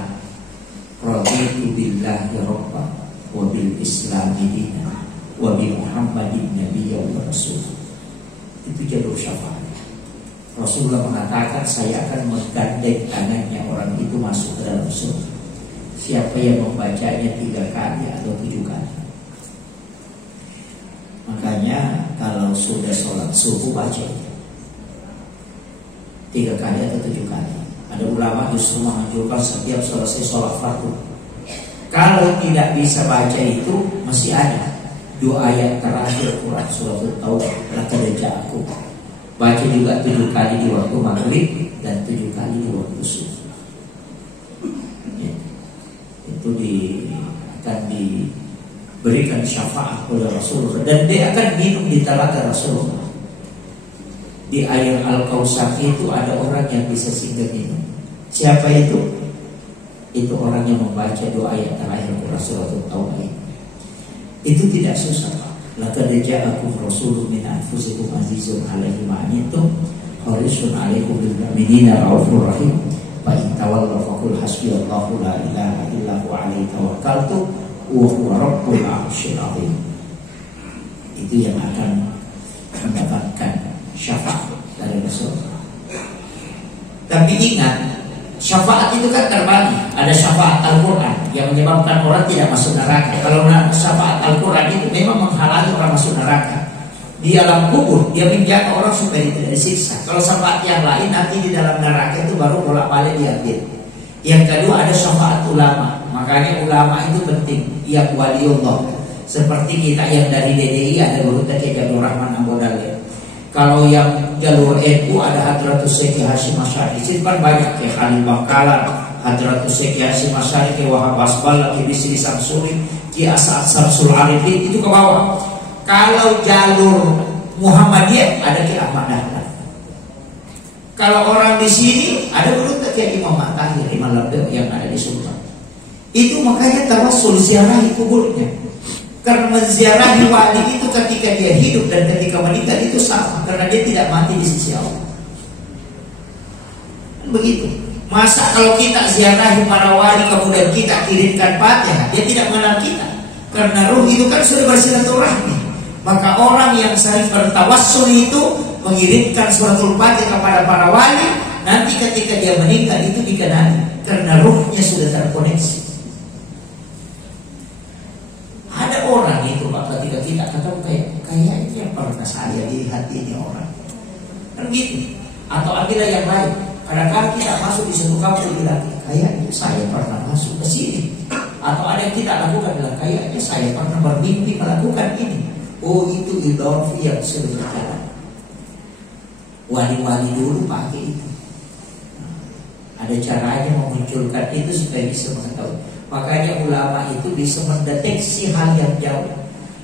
raditu billahi rabban wa bil islami dinan wa bi Muhammadin nabiyyan wa rasul. Itu jalur syafaat. Rasulullah mengatakan, saya akan menggandeng tangannya orang itu masuk ke dalam surga. Siapa yang membacanya 3 kali atau 7 kali. Makanya kalau sudah sholat subuh baca 3 kali atau 7 kali. Ada ulama justru menganjurkan setiap selesai sholat fardu. Kalau tidak bisa baca itu, masih ada 2 ayat terakhir Quran surat At-Taubah, laqad ja'akum. Baca juga 7 kali di waktu maghrib dan 7 kali di waktu subuh. Itu akan diberikan syafaat oleh Rasulullah, dan dia akan minum di telaga Rasulullah. Di air Al-Kausar itu ada orang yang bisa singgah minum. Siapa itu? Itu orang yang membaca 2 ayat terakhir surat At-Taubah. Itu tidak susah. Laqad ja'akum rasulun min anfusikum azizun 'alaihi ma anittum harisun 'alaikum bil mu'minina raufur rahim. Fa in tawallaw faqul hasbiyallahu la ilaha illa huwa 'alaihi tawakkaltu wa huwa rabbul 'arsyil 'azim. Itu yang akan mendapatkan syafaat dari Rasulullah. Tapi ingat, syafaat itu kan terbagi. Ada syafaat Al-Quran yang menyebabkan orang tidak masuk neraka. Kalau syafaat Al-Quran itu memang menghalangi orang masuk neraka. Di alam kubur dia menjaga orang supaya tidak disiksa. Kalau syafaat yang lain nanti di dalam neraka itu baru bolak-balik diambil. Yang kedua ada syafaat ulama. Makanya ulama itu penting. Yang waliullah. Seperti kita yang dari DDI ada Guru Taqi Abdul Rahman Ambodale. Kalau yang jalur NU ada Hadratus Syekh Hasyim Asy'ari. Itu kan banyak, kayak Khalil Bangkalan, Hadratus Syekh Hasyim Asy'ari, kayak Wahab Asbal, kayak Bisri Samsuri, kayak As'ad Samsul Arifin, itu ke bawah. Kalau jalur Muhammadiyah ada kayak Ahmad Dahlan. Kalau orang di sini ada Guru Taqi Imam Tahir, Imam Labdeh yang ada di Sultan. Itu makanya tawassul ziarahi kuburnya. Karena menziarahi wali itu ketika dia hidup dan ketika meninggal itu sama, karena dia tidak mati di sisi Allah. Begitu. Masa kalau kita ziarahi para wali kemudian kita kirimkan Fatihah, dia tidak mengenal kita. Karena ruh itu kan sudah bersilaturahmi. Maka orang yang sering bertawassul itu mengirimkan suratul Fatihah kepada para wali, nanti ketika dia meninggal itu dikenali karena ruhnya sudah terkoneksi. Ada orang itu Pak, ketika kita katakan kayaknya pernah saya lihat ini orang, kan gitu. Atau ambillah yang lain. Kadang-kadang kita masuk di satu kampung bilang kayaknya saya pernah masuk ke sini. Atau ada yang kita lakukan adalah kayaknya saya pernah bermimpi melakukan ini. Oh, itu idhofi yang sudah berjalan. Wali-wali dulu pakai itu. Ada caranya memunculkan itu supaya bisa mengetahui. Makanya ulama itu bisa mendeteksi hal yang jauh.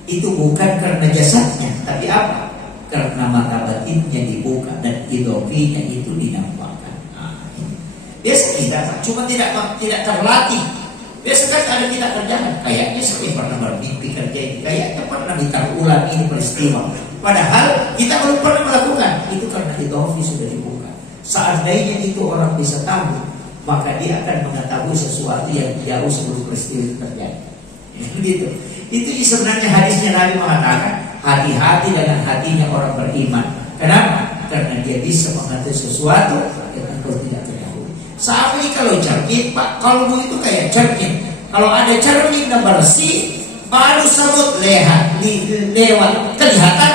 Itu bukan karena jasadnya, tapi apa? karena mata batinnya dibuka dan idofinya itu dinampakkan. Biasa kita cuma tidak terlatih. Biasa kan ada kita kerjakan, kayaknya saya pernah bermimpi kerja ini, kayaknya pernah diterulang ini peristiwa. Padahal kita belum pernah melakukan. Itu karena idofi sudah dibuka. Seandainya itu orang bisa tahu, maka dia akan mengetahui sesuatu yang jauh sebelum peristiwa itu terjadi. Gitu. Itu sebenarnya hadisnya Nabi mengatakan, hati-hati dengan hatinya orang beriman. Kenapa? Karena dia bisa mengetahui sesuatu yang engkau tidak ketahui. Sama kalau cermin, Pak, kalbu itu kayak cermin. Kalau ada cermin yang bersih, baru sebut lewat kelihatan.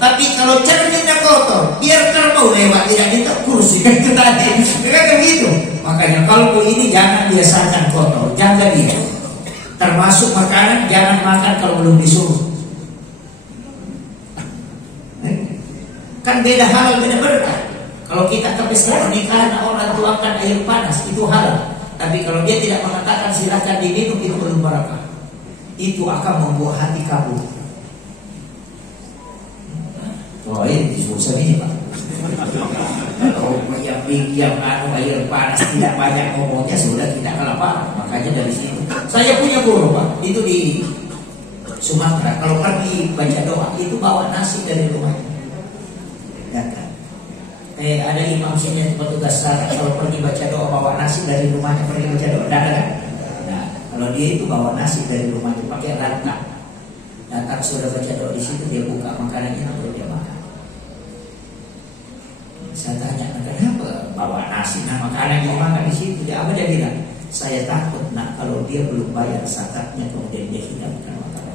Tapi kalau cerminnya kotor, biar mau lewat tidak kita kursi kan itu tadi. Kan begitu. Makanya kalbu ini jangan biasakan kotor, jaga dia. Termasuk makanan jangan makan kalau belum disuruh. Kan beda halal beda berkah. Kalau kita ke pesta pernikahan orang tuangkan air panas itu halal. Tapi kalau dia tidak mengatakan silakan diminum itu belum barakah. Itu akan membuat hati kabur. Oh ini susah ini Pak. Kalau yang air panas tidak banyak ngomongnya sudah tidak kelapa. Makanya dari situ. Saya punya guru Pak. Itu di Sumatera. Kalau pergi baca doa itu bawa nasi dari rumahnya. Datang. Ada imam sini petugas salat kalau pergi baca doa bawa nasi dari rumahnya pergi baca doa kan? Nah, kalau dia itu bawa nasi dari rumahnya pakai rantang. Datang sudah baca doa di situ dia buka makanannya baru dia makan. Saya tanya kenapa bawa nasi? Nah makanan yang makan di situ dia apa dia bilang? Saya takut nak kalau dia belum bayar zakatnya kemudian dia hidangkan makanan.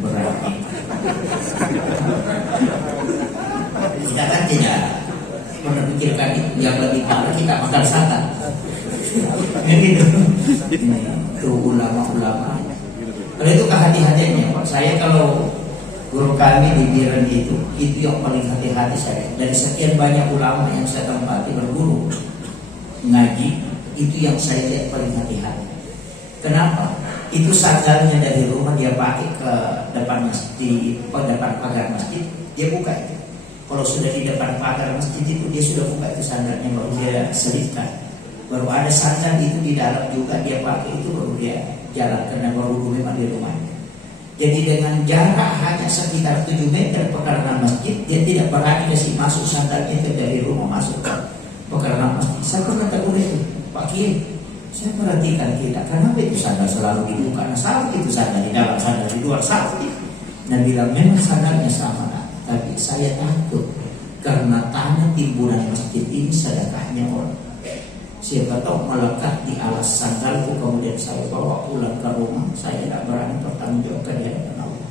Berarti kita kan tidak pernah pikirkan yang lebih parah kita makan santan. Gitu. Itu ulama-ulama. Kalau itu kehati-hatiannya Pak. Saya kalau guru kami di Biren itu yang paling hati-hati saya. Dari sekian banyak ulama yang saya tempati berguru ngaji, itu yang saya lihat paling hati-hati. Kenapa? Itu sandalnya dari rumah dia pakai ke depan masjid, ke depan pagar masjid, dia buka itu. Kalau sudah di depan pagar masjid itu dia sudah buka itu sandalnya baru dia selipkan. Baru ada sandal itu di dalam juga dia pakai itu baru dia jalan karena baru memang di rumahnya. Jadi dengan jarak hanya sekitar 7 meter pekarangan masjid, dia tidak berani kasih masuk sandalnya itu dari rumah masuk ke pekarangan masjid. Saya pernah tegur itu, Pak Kiai. Saya perhatikan kita, kenapa itu sandal selalu dibuka? Nah, salah itu sandal di dalam, sandal di luar, salah. Nah bilang memang sandalnya sama, tapi saya takut karena tanah timbunan masjid ini sedekahnya orang. Siapa tahu melekat di alas sandalku kemudian saya bawa pulang ke rumah, saya tidak berani bertanggungjawabkan dia dengan Allah.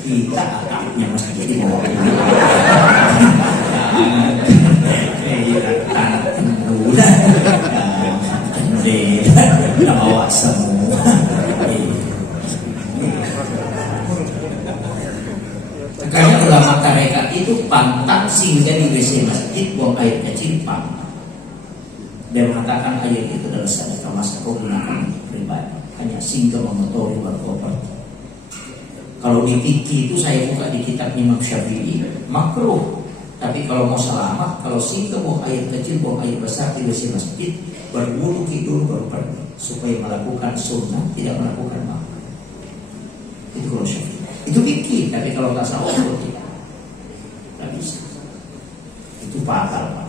Kita atapnya masjid di bawah. Tanah timbunan, kita bawa semua. Makanya ulama tarekat itu pantang singgah di WC masjid buang air kecil pantang. Dia mengatakan air itu adalah sedekah masa gunakan pribadi, hanya singgah mengotori berkotor. Kalau di fikih itu saya buka di kitab Imam Syafi'i makruh. Tapi kalau mau selamat, kalau singgah buang air kecil, buang air besar di WC masjid, berwudu tidur baru pergi supaya melakukan sunnah, tidak melakukan makruh. Itu kalau Syafi'i. Itu fikih, tapi kalau tasawuf tidak bisa. Itu fatal Pak.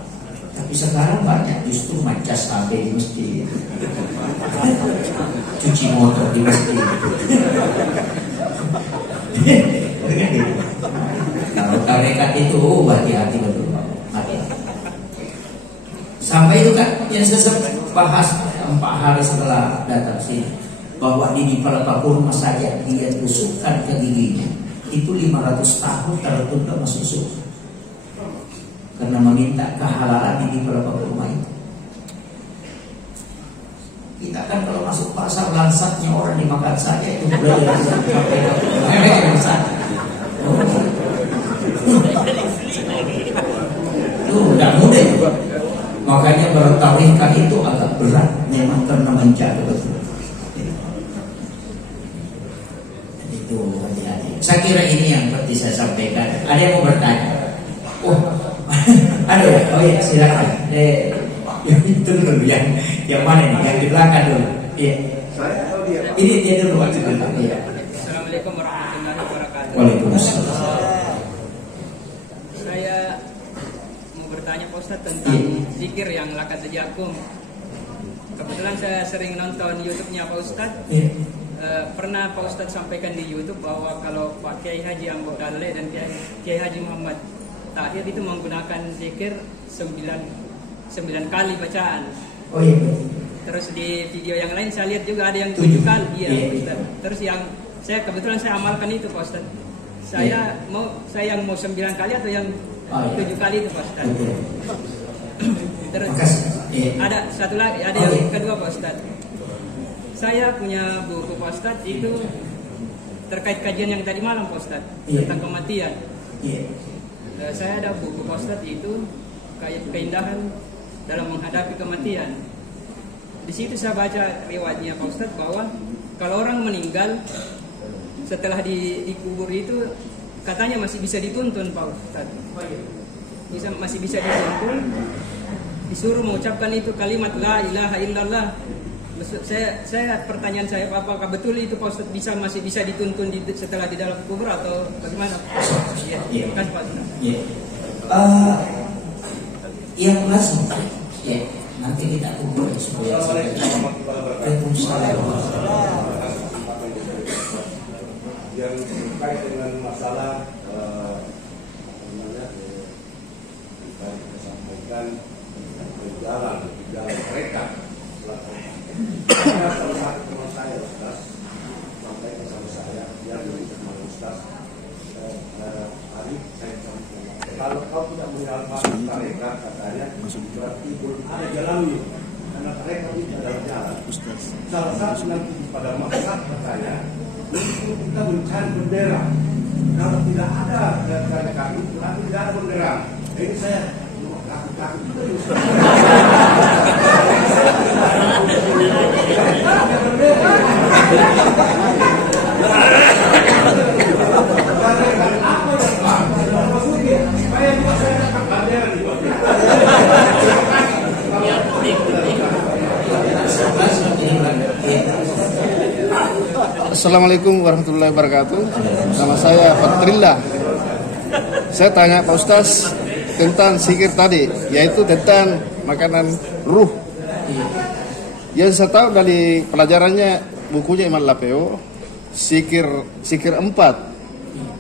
Tapi sekarang banyak justru macas HP di masjid, cuci motor di masjid. Kalau tarekat itu hati-hati betul Pak. Hati-hati. Sampai itu kan yang saya bahas 4 hari setelah datang sini, bahwa di pelepah kurma saja dia tusukkan ke giginya itu 500 tahun tertunda masuk surga karena meminta kehalalan di pelepah kurma itu. Kita kan kalau masuk pasar langsatnya orang dimakan saja itu boleh itu udah mudah. Makanya bertarikat itu agak berat memang karena mencari betul. Itu hati-hati. Saya kira ini yang seperti saya sampaikan. Ada yang mau bertanya? Oh, ada ya? Oh ya, silakan. Yang itu dulu, yang mana nih? Yang di belakang dulu. Iya. Ini dia dulu waktu dulu. Iya. Assalamualaikum warahmatullahi wabarakatuh. Waalaikumsalam. Saya mau bertanya Pak Ustadz tentang zikir yang lakat sejakum. Kebetulan saya sering nonton YouTube-nya Pak Ustadz. Iya. Pernah Pak Ustadz sampaikan di YouTube bahwa kalau Pak Kiai Haji Ambo Dalle dan Kiai Haji Muhammad Tahir itu menggunakan zikir 9 kali bacaan. Oh iya. Terus di video yang lain saya lihat juga ada yang 7 kali. Iya, Iya. Ustaz. Terus yang kebetulan saya amalkan itu Pak Ustaz. Saya yang mau 9 kali atau yang 7 kali itu Pak Ustaz. Terus ada satu lagi, ada yang kedua Pak Ustaz. Saya punya buku Pak Ustaz itu terkait kajian yang tadi malam Pak Ustaz tentang kematian. Saya ada buku Pak Ustaz itu keindahan dalam menghadapi kematian. Di situ saya baca riwayatnya Pak Ustadz bahwa kalau orang meninggal setelah dikubur itu katanya masih bisa dituntun Pak Ustadz. Masih bisa dituntun, disuruh mengucapkan itu kalimat la ilaha illallah. Maksud saya pertanyaan saya apakah betul itu Pak Ustadz masih bisa dituntun setelah di dalam kubur atau bagaimana? Iya. Terima kasih Pak Ustadz. Yang lazim nanti kita kubur supaya yang terkait dengan masalah kita sampaikan jalan mereka. Salah satu teman saya Ustaz sampai sama saya dia bersama Ustaz hari saya kalau kau tidak menjalankan mereka katanya berarti belum ada jalannya karena mereka tidak ada jalan. Salah satu nanti pada masa katanya kita mencari bendera. Kalau tidak ada dari kami berarti tidak ada bendera. Ini saya lakukan Assalamualaikum warahmatullahi wabarakatuh. Nama saya Patrillah. Saya tanya Pak Ustaz tentang zikir tadi, yaitu tentang makanan ruh. Yang saya tahu dari pelajarannya bukunya Imam Lapeo, zikir 4,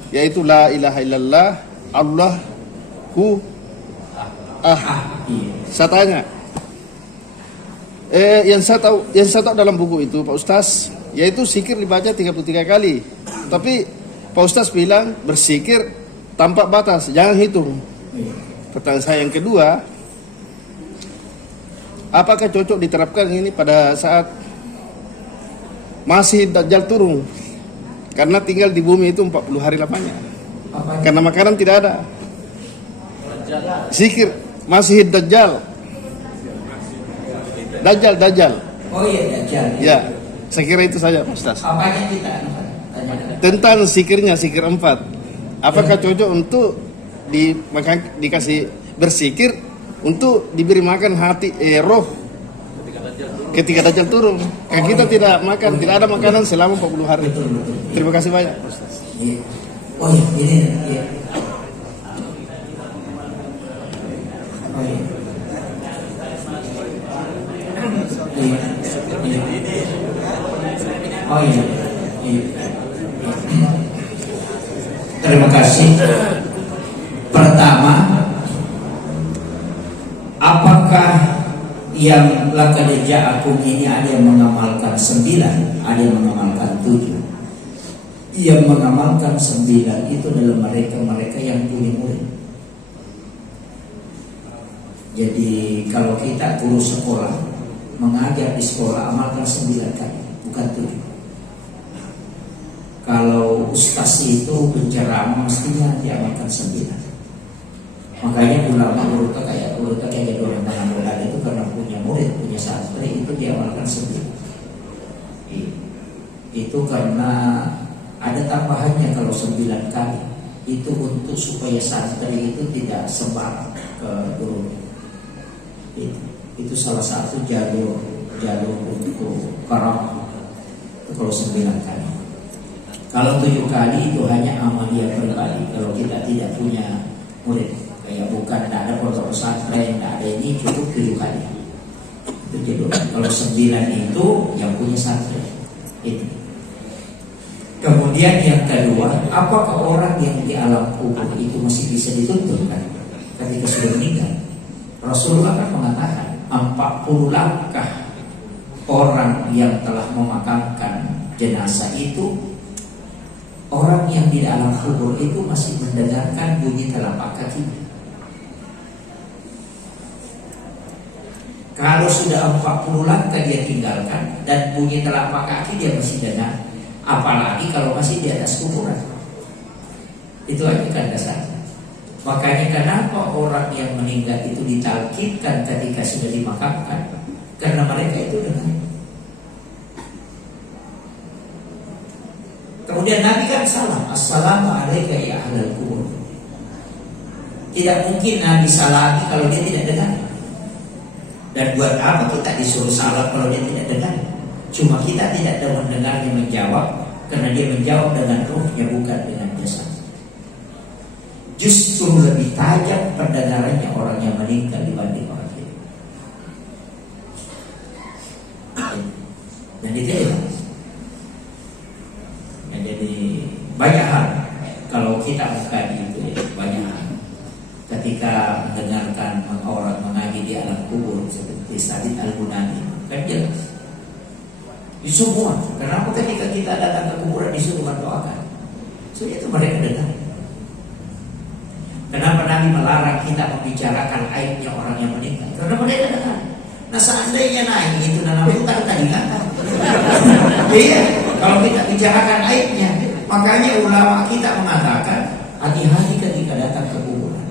yaitu la ilaha illallah, Allahu ahad. Saya tanya, yang saya tahu dalam buku itu Pak Ustaz, yaitu zikir dibaca 33 kali. Tapi Pak Ustaz bilang berzikir tanpa batas, jangan hitung. Pertanyaan saya yang kedua, apakah cocok diterapkan ini pada saat masih Dajjal turun? Karena tinggal di bumi itu 40 hari lamanya. Karena makanan tidak ada. Zikir masih Dajjal. Dajjal. Oh iya, Dajjal. Ya, saya kira itu saja Ustaz. Apanya kita tanyakan? Tentang zikirnya, zikir 4. Apakah cocok untuk dikasih berzikir untuk diberi makan hati roh ketika Dajjal turun? Karena kita tidak makan, tidak ada makanan selama 40 hari. Terima kasih banyak Ustaz. Oh iya, ini iya. Oh iya. Oh iya. Terima kasih. Pertama, apakah yang laqad ja'akum ini ada yang mengamalkan 9, ada yang mengamalkan 7? Yang mengamalkan 9 itu adalah mereka yang punya murid. Jadi kalau kita guru sekolah mengajar di sekolah, amalkan 9 kali, bukan 7. Kalau ustaz itu penceramah mestinya diamalkan 9. Makanya ulama berupa kayak urut kayak orang modal itu karena punya murid, punya santri itu diamalkan sendiri. Itu karena ada tambahannya kalau 9 kali. Itu untuk supaya santri itu tidak sembarang ke guru. Itu salah satu jalur untuk karam. Kalau 9 kali. Kalau 7 kali itu hanya amalia pribadi. Kalau kita tidak punya murid, kayak bukan tidak ada pondok pesantren, tidak ada ini, cukup 7 kali. Itu jadul. Kalau 9 itu yang punya santri. Itu. Kemudian yang kedua, apakah orang yang di alam kubur itu masih bisa dituntutkan ketika sudah meninggal? Rasulullah kan mengatakan 40 langkah orang yang telah memakamkan jenazah itu, orang yang di alam kubur itu masih mendengarkan bunyi telapak kakinya. Kalau sudah 40 langkah dia tinggalkan dan bunyi telapak kaki dia masih dengar, apalagi kalau masih di atas kuburan. Itu aja kan dasarnya. Makanya kenapa orang yang meninggal itu ditalkinkan ketika sudah dimakamkan? Karena mereka itu dengar. Kemudian Nabi kan salam, Assalamualaikum ya ahlal kubur. Tidak mungkin Nabi salami kalau dia tidak dengar. Dan buat apa kita disuruh salam kalau dia tidak dengar? Cuma kita tidak ada mendengarnya menjawab, karena dia menjawab dengan ruhnya bukan dengan jasad. Justru lebih tajam pendengarannya orang yang meninggal dibanding orang hidup. Dan itu ya. Jadi banyak hal kalau kita mengkaji itu ya, banyak hal. Ketika mendengarkan orang mengaji di alam kubur seperti Sabit Al-Bunani, kan jelas. Di semua, kenapa ketika kita datang ke kuburan disuruh mendoakan? So itu mereka dengar. Kenapa Nabi melarang kita membicarakan aibnya orang yang meninggal? Karena mereka dengar. Nah seandainya naik itu dalam hutan tadi kata. Iya, kalau kita bicarakan aibnya, makanya ulama kita mengatakan hati-hati ketika datang ke kuburan.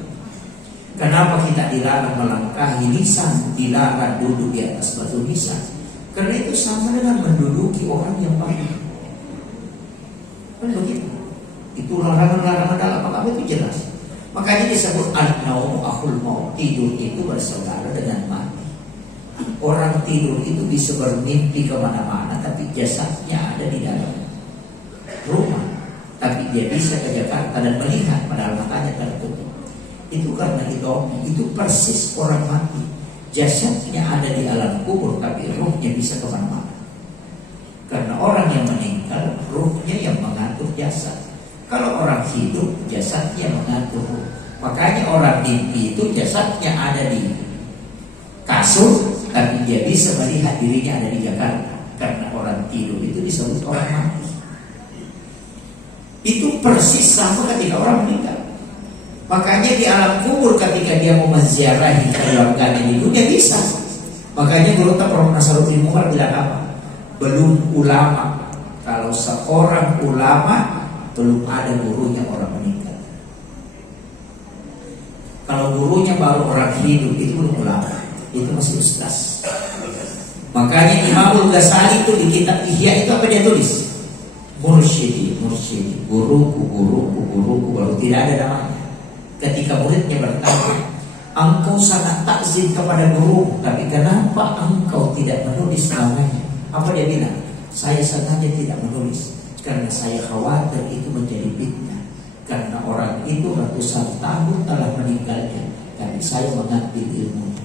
Kenapa kita dilarang melangkahi lisan, dilarang duduk di atas batu nisan? Karena itu sama dengan menduduki orang yang baik. Kan begitu. Itu larangan-larangan dalam agama itu jelas. Makanya disebut al-naum akhul maut. Tidur itu bersaudara dengan mati. Orang tidur itu bisa bermimpi kemana-mana, tapi jasadnya ada di dalam rumah. Tapi dia bisa ke Jakarta dan melihat padahal matanya tertutup. Itu karena itu persis orang mati. Jasadnya ada di alam kubur, tapi ruhnya bisa kemana-mana. Karena orang yang meninggal, ruhnya yang mengatur jasad. Kalau orang hidup, jasadnya mengatur ruh. Makanya orang mimpi itu jasadnya ada di kasur, tapi dia bisa melihat dirinya ada di Jakarta. Karena orang tidur itu disebut orang mati. Itu persis sama ketika orang meninggal. Makanya di alam kubur ketika dia mau menziarahi keluarganya di dunia bisa. Makanya Guru Prof. Nasaruddin Umar bilang apa? Belum ulama. Kalau seorang ulama belum ada gurunya orang meninggal. Kalau gurunya baru orang hidup itu belum ulama. Itu masih ustaz. Makanya Imam Ghazali itu di kitab Ihya itu apa dia tulis? Mursyidi, guruku, baru tidak ada namanya. Ketika muridnya bertanya, engkau sangat takzim kepada guru, tapi kenapa engkau tidak menulis namanya? Apa dia bilang? Saya sengaja tidak menulis karena saya khawatir itu menjadi fitnah. Karena orang itu ratusan tahun telah meninggalnya, tapi saya mengambil ilmunya.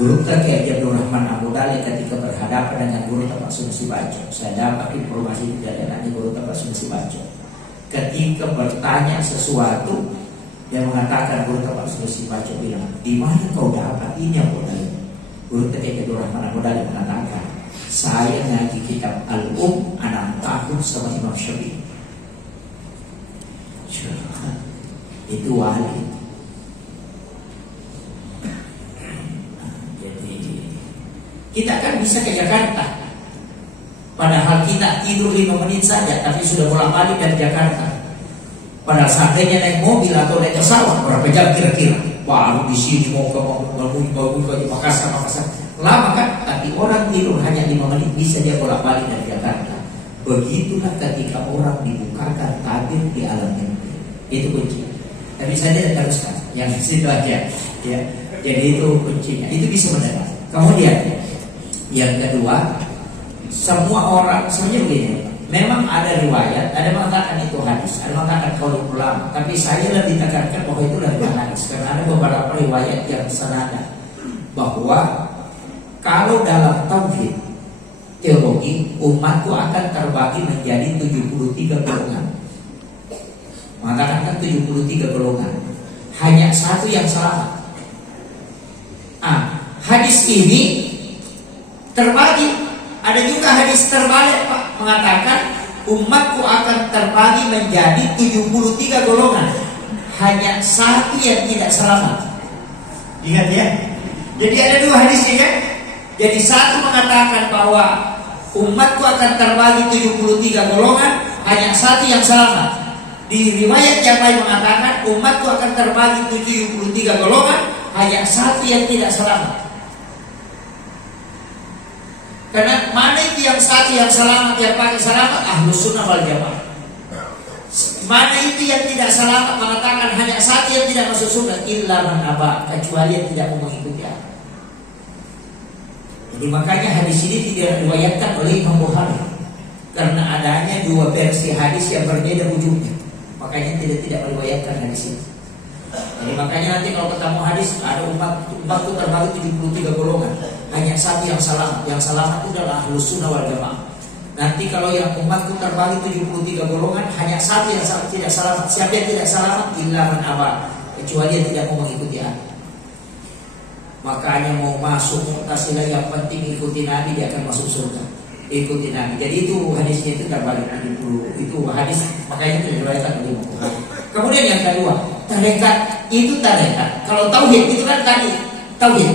Guru Kiai Abdul Rahman Abu Dali ketika berhadapan dengan Guru Tapak Sunusi Bajo, saya dapat informasi dari anaknya Guru Tapak Sunusi Bajo. Ketika bertanya sesuatu, dia mengatakan Guru Tapak Sunusi Bajo bilang, di mana kau dapat ini Abu Dali? Guru Kiai Abdul Rahman Abu Dali mengatakan, saya ngaji kitab Al-Um 6 tahun sama Imam Syafi'i. Itu wali. Jadi kita kan bisa ke Jakarta, padahal kita tidur 5 menit saja, tapi sudah bolak-balik dari Jakarta. Padahal seandainya naik mobil atau naik pesawat berapa jam kira-kira? Baru di sini mau ke Makassar. Lama kan? Tapi orang tidur hanya 5 menit bisa dia bolak-balik dari Jakarta. Begitulah ketika orang dibukakan tabir di alam mimpi. Itu kunci. Tapi saya tidak teruskan. Yang situ aja. Ya. Jadi itu kuncinya. Itu bisa mendengar. Kemudian yang kedua, semua orang sebenarnya begini. Memang ada riwayat, ada mengatakan itu hadis, ada mengatakan qaulul ulama. Tapi saya lebih tekankan bahwa itu adalah hadis karena ada beberapa riwayat yang senada bahwa kalau dalam tauhid teologi umatku akan terbagi menjadi 73 golongan. Mengatakan 73 golongan. Hanya satu yang selamat. Hadis ini terbagi. Ada juga hadis terbalik Pak, mengatakan umatku akan terbagi menjadi 73 golongan. Hanya satu yang tidak selamat. Ingat ya. Jadi ada dua hadisnya ya. Jadi satu mengatakan bahwa umatku akan terbagi 73 golongan, hanya satu yang selamat. Di riwayat yang lain mengatakan umatku akan terbagi 73 golongan, hanya satu yang tidak selamat. Karena mana itu yang satu yang selamat, yang paling selamat? Ahlus sunnah wal jamaah. Mana itu yang tidak selamat, mengatakan hanya satu yang tidak masuk surga, illa man aba, kecuali yang tidak mau mengikuti aku. Jadi makanya hadis ini tidak diriwayatkan oleh Imam Bukhari, karena adanya dua versi hadis yang berbeda ujungnya. Makanya tidak meriwayatkan hadis ini. Jadi makanya nanti kalau ketemu hadis ada umatku terbagi 73 golongan, hanya satu yang selamat. Yang selamat itu adalah Ahlus Sunnah wal Jamaah. Nanti kalau yang umatku terbagi 73 golongan, hanya satu yang tidak selamat. Siapa yang tidak selamat? Illa man aba, kecuali yang tidak mau mengikuti aku. Makanya mau masuk Mu'tazilah yang penting ikuti Nabi, dia akan masuk surga. Ikuti Nabi. Jadi itu hadisnya itu terbalik. Itu hadis, makanya itu diriwayatkan oleh Imam Bukhari. Kemudian yang kedua, tarekat itu tarekat. Kalau tauhid itu kan tadi tauhid.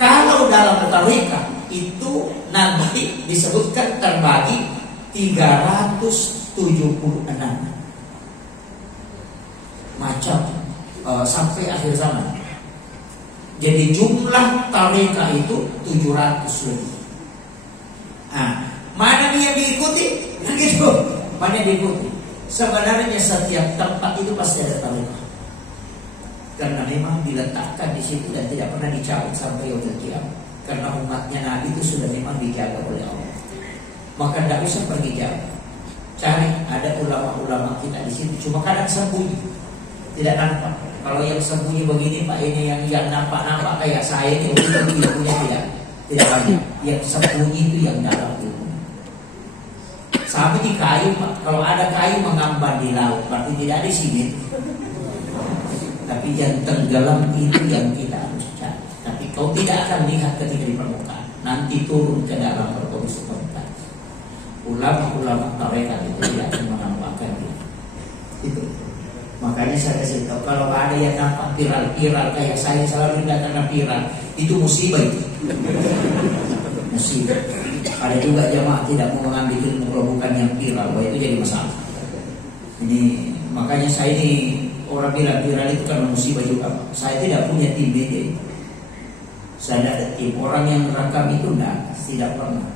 Kalau dalam tarekat itu nanti disebutkan terbagi 376 macam sampai akhir zaman. Jadi jumlah tarekat itu 700 lebih. Mana yang diikuti? Nah gitu. Mana yang diikuti? Sebenarnya setiap tempat itu pasti ada tarekat. Karena memang diletakkan di situ dan tidak pernah dicabut sampai yaumul qiyamah. Karena umatnya Nabi itu sudah memang dijaga oleh Allah. Maka tidak usah pergi jauh. Cari ada ulama-ulama kita di situ. Cuma kadang sembunyi, tidak nampak. Kalau yang sembunyi begini Pak, ini yang nampak-nampak kayak saya ini, itu ilmunya tidak banyak. Yang sembunyi itu yang dalam ilmu. Sampai di kayu Pak, kalau ada kayu mengamban di laut, berarti tidak ada di sini. Tapi yang tenggelam itu yang kita harus cari. Tapi kau tidak akan lihat ketika di permukaan. Nanti turun ke dalam berkondisi sebentar. Ulama-ulama tarekat itu tidak akan menampakkan itu. Makanya saya kasih tahu, kalau ada yang nampak viral kayak saya selalu dikatakan viral, itu musibah itu. Musibah. Ada juga jamaah tidak mau mengambil ilmu kalau bukan yang viral, itu jadi masalah. Ini makanya saya ini orang bilang viral itu karena musibah juga. Saya tidak punya tim media. Saya tidak ada tim. Orang yang merekam itu tidak pernah.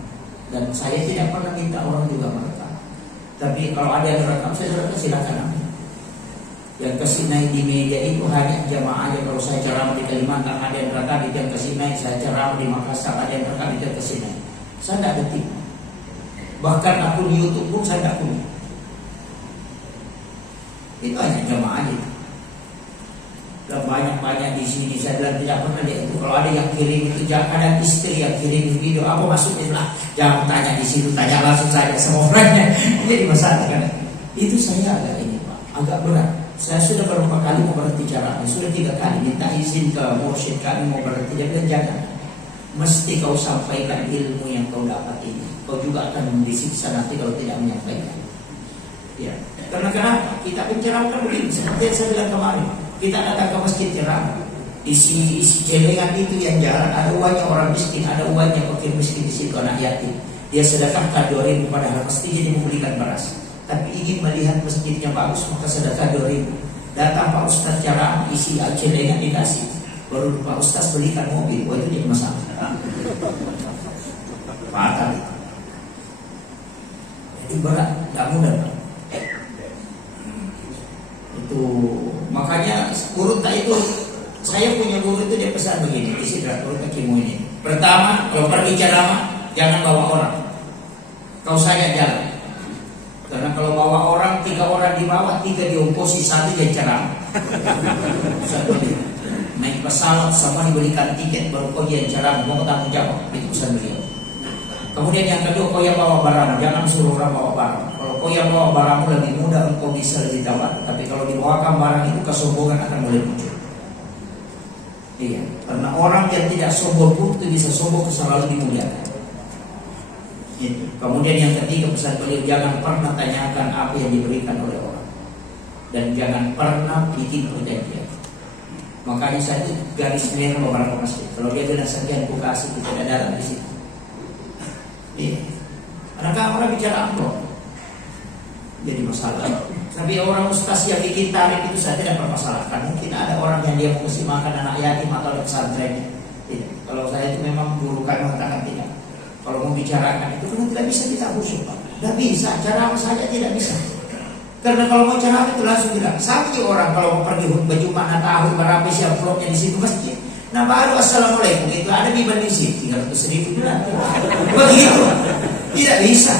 Dan saya tidak pernah minta orang juga merekam. Tapi kalau ada yang merekam, saya silakan ambil. Yang kesini di media itu hanya jamaah aja. Kalau saya ceramah di Kalimantan ada yang merekam, itu yang kesini. Saya ceramah di Makassar ada yang merekam, itu yang kesini. Saya tidak ada tim. Bahkan akun YouTube pun saya tidak punya. Itu hanya jamaah aja. Dan banyak di sini saya bilang tidak pernah lihat itu. Kalau ada yang kirim itu, ada istri yang kirim video, apa maksudnya lah? Jangan tanya di situ, tanya langsung saja sama orangnya. Jadi masalah kan? Itu saya agak ini Pak, agak berat. Saya sudah beberapa kali mau berhenti ceramah, sudah 3 kali minta izin ke mursyid kami mau berhenti. Dia bilang jangan. Mesti kau sampaikan ilmu yang kau dapat ini. Kau juga akan disiksa nanti kalau tidak menyampaikan. Ya. Karena kenapa? Kita penceramkan begini, seperti yang saya bilang kemarin. Kita datang ke masjid ceramah, isi celengan itu yang jarang, ada uangnya orang miskin, ada uangnya fakir miskin di situ, anak yatim. Dia sedekahkan 2.000 padahal mesti jadi membelikan beras. tapi ingin melihat masjidnya bagus, maka sedekah 2.000. Datang Pak Ustaz ceramah, isi celengan dikasih, baru Pak Ustaz belikan mobil. Wah, itu jadi masalah. Fatal itu. Jadi berat, gak mudah. Itu makanya guru tak itu, saya punya guru itu dia pesan begini, isi guru takimu ini. Pertama, kalau pergi ceramah jangan bawa orang. Kau saja jalan. Karena kalau bawa orang, 3 orang di bawah, 3 diongkosi, 1 jadi ceramah. Naik pesawat semua diberikan tiket, baru kau yang ceramah, mau tanggung jawab. Itu pesan beliau. Kemudian yang kedua, kau yang bawa barang, jangan suruh orang bawa barang. Kalau kau yang bawa barangmu lebih mudah, kau bisa lebih tawar. Tapi kalau dibawakan barang itu, kesombongan akan mulai muncul. Iya, karena orang yang tidak sombong pun itu bisa sombong, selalu dimuliakan. Itu. Kemudian yang ketiga pesan beliau, jangan pernah tanyakan apa yang diberikan oleh orang, dan jangan pernah bikin perjanjian. Makanya saya itu garis merah beberapa masjid. Kalau dia bilang sekian ku kasih, kita tidak datang di situ. Iya. Karena orang bicara amplop jadi masalah. Tapi orang ustaz yang bikin tarif itu saya tidak permasalahkan. Mungkin ada orang yang dia mau kasih makan anak yatim atau pesantren. Kalau saya itu memang guru kami mengatakan tidak. Kalau membicarakan itu kan tidak bisa kita khusyuk, Pak. Tidak bisa, ceramah saja tidak bisa. Karena kalau mau ceramah itu langsung bilang. Sama juga orang kalau mau pergi berjumpa tahu berapa siap vlognya di situ masjid. Nah baru assalamualaikum itu ada di Bandisi 300.000 bilang. Begitu, tidak bisa.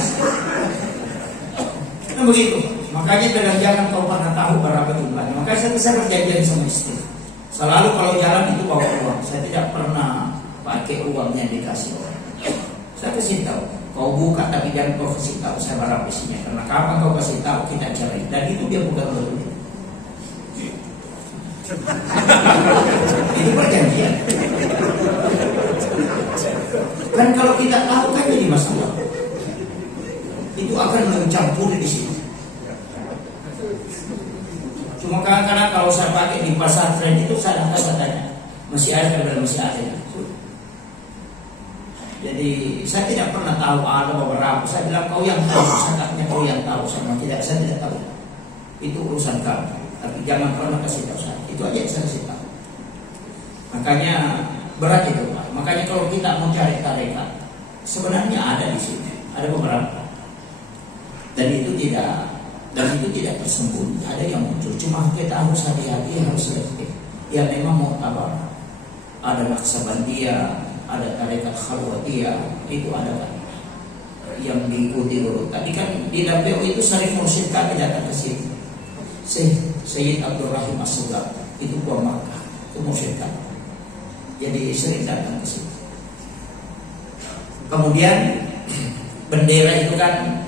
Nah begitu. Makanya jangan kau pernah tahu berapa jumlahnya. Makanya saya berjanjian sama istri. Selalu kalau jalan itu bawa uang. Saya tidak pernah pakai uangnya dikasih orang. Saya kasih tahu, kau buka tapi jangan kau kasih tahu saya berapa isinya. Karena kapan kau kasih tahu kita cari, dan itu dia bukan betul. Itu perjanjian. Kan kalau kita tahu kan jadi masalah. Itu akan mencampuri di sini. Cuma kadang-kadang kalau saya pakai di pasar tren itu saya tanya, masih ada kan? Masih ada. Jadi saya tidak pernah tahu ada beberapa. Saya bilang kau yang tahu, sangatnya kau yang tahu sama tidak. Saya tidak tahu. Itu urusan kamu. Tapi jangan pernah kasih tahu saya. Itu aja yang saya kasih tahu. Makanya berat itu, Pak. Makanya kalau kita mau cari tarekat, sebenarnya ada di sini, ada beberapa. Dan itu tidak tersembunyi. Ada yang muncul. Cuma kita harus hati-hati, harus selektif. Ya memang mau tabar. Ada Naqsabandiyah, ada tarekat Khalwatiyah, itu ada kan yang diikuti urut. Tadi kan di DPO itu sering mursyid kami datang ke sini. Sayyid Abdul Rahim As-Sugar itu Puan Makkah, itu mursyid kami. Jadi sering datang ke sini. Kemudian bendera itu kan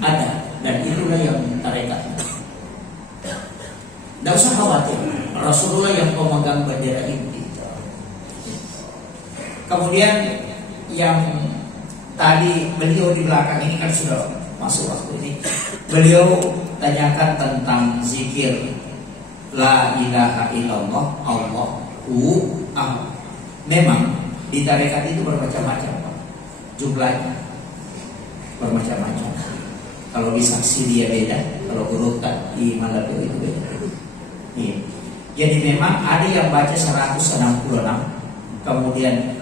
ada, dan itulah yang tarekat. Tidak usah khawatir, Rasulullah yang pemegang bendera inti. Kemudian yang tadi beliau di belakang ini kan sudah masuk waktu ini. Beliau tanyakan tentang zikir la ilaha illallah Allahu ahad. Memang di tarekat itu bermacam-macam, Pak. Jumlahnya bermacam-macam. Kalau di saksi dia beda, kalau urutan di Malabio itu beda. Iya. Jadi memang ada yang baca 166, kemudian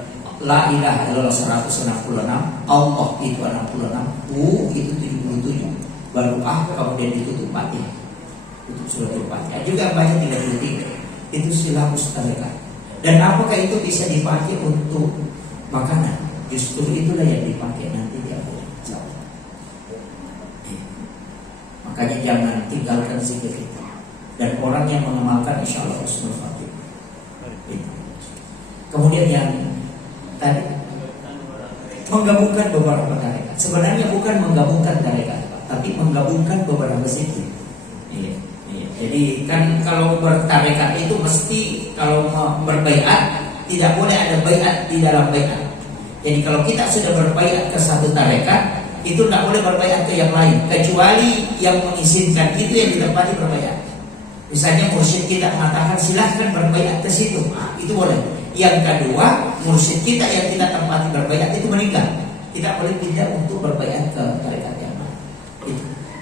la ilaha illallah 166, Allah itu 66, itu 77, baru kemudian ditutup Fatihah. Tutup surat Al-Fatihah. Juga baca 33. Itu silabus tarekat. Dan apakah itu bisa dipakai untuk makanan? Justru itulah yang dipakai nanti di akhir zaman. Makanya jangan tinggalkan zikir itu. Dan orang yang mengamalkan insya Allah husnul khatimah. Kemudian yang tadi menggabungkan beberapa tarekat. Sebenarnya bukan menggabungkan tarekat, tapi menggabungkan beberapa zikir. Iya. Jadi kan kalau bertarekat itu mesti kalau berbaiat tidak boleh ada baiat di dalam baiat. Jadi kalau kita sudah berbaiat ke satu tarekat, itu tidak boleh berbaiat ke yang lain, kecuali yang mengizinkan itu yang ditempati berbaiat. Misalnya mursyid kita mengatakan silahkan berbaiat ke situ, itu boleh. Yang kedua, mursyid kita yang kita tempati berbaiat itu meninggal, tidak boleh pindah untuk berbaiat ke tarekat yang lain.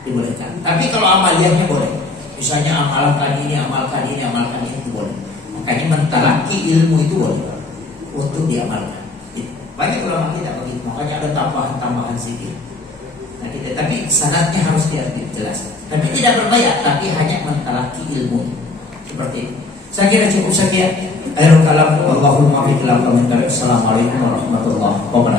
dibolehkan. Tapi kalau amaliyahnya boleh. Misalnya amalkan ini, amalkan ini, amalkan ini, itu boleh. Makanya mentalaki ilmu itu boleh untuk diamalkan. Banyak ulama kita begitu. Makanya ada tambahan-tambahan sedikit. Nah, tapi sanadnya harus dijelaskan. Tapi tidak berbayar, tapi hanya mentalaki ilmu. Seperti itu. Saya kira cukup sekian. Akhirul kalam. Wallahul muwaffiq ila aqwamit thoriq. Assalamualaikum warahmatullahi wabarakatuh.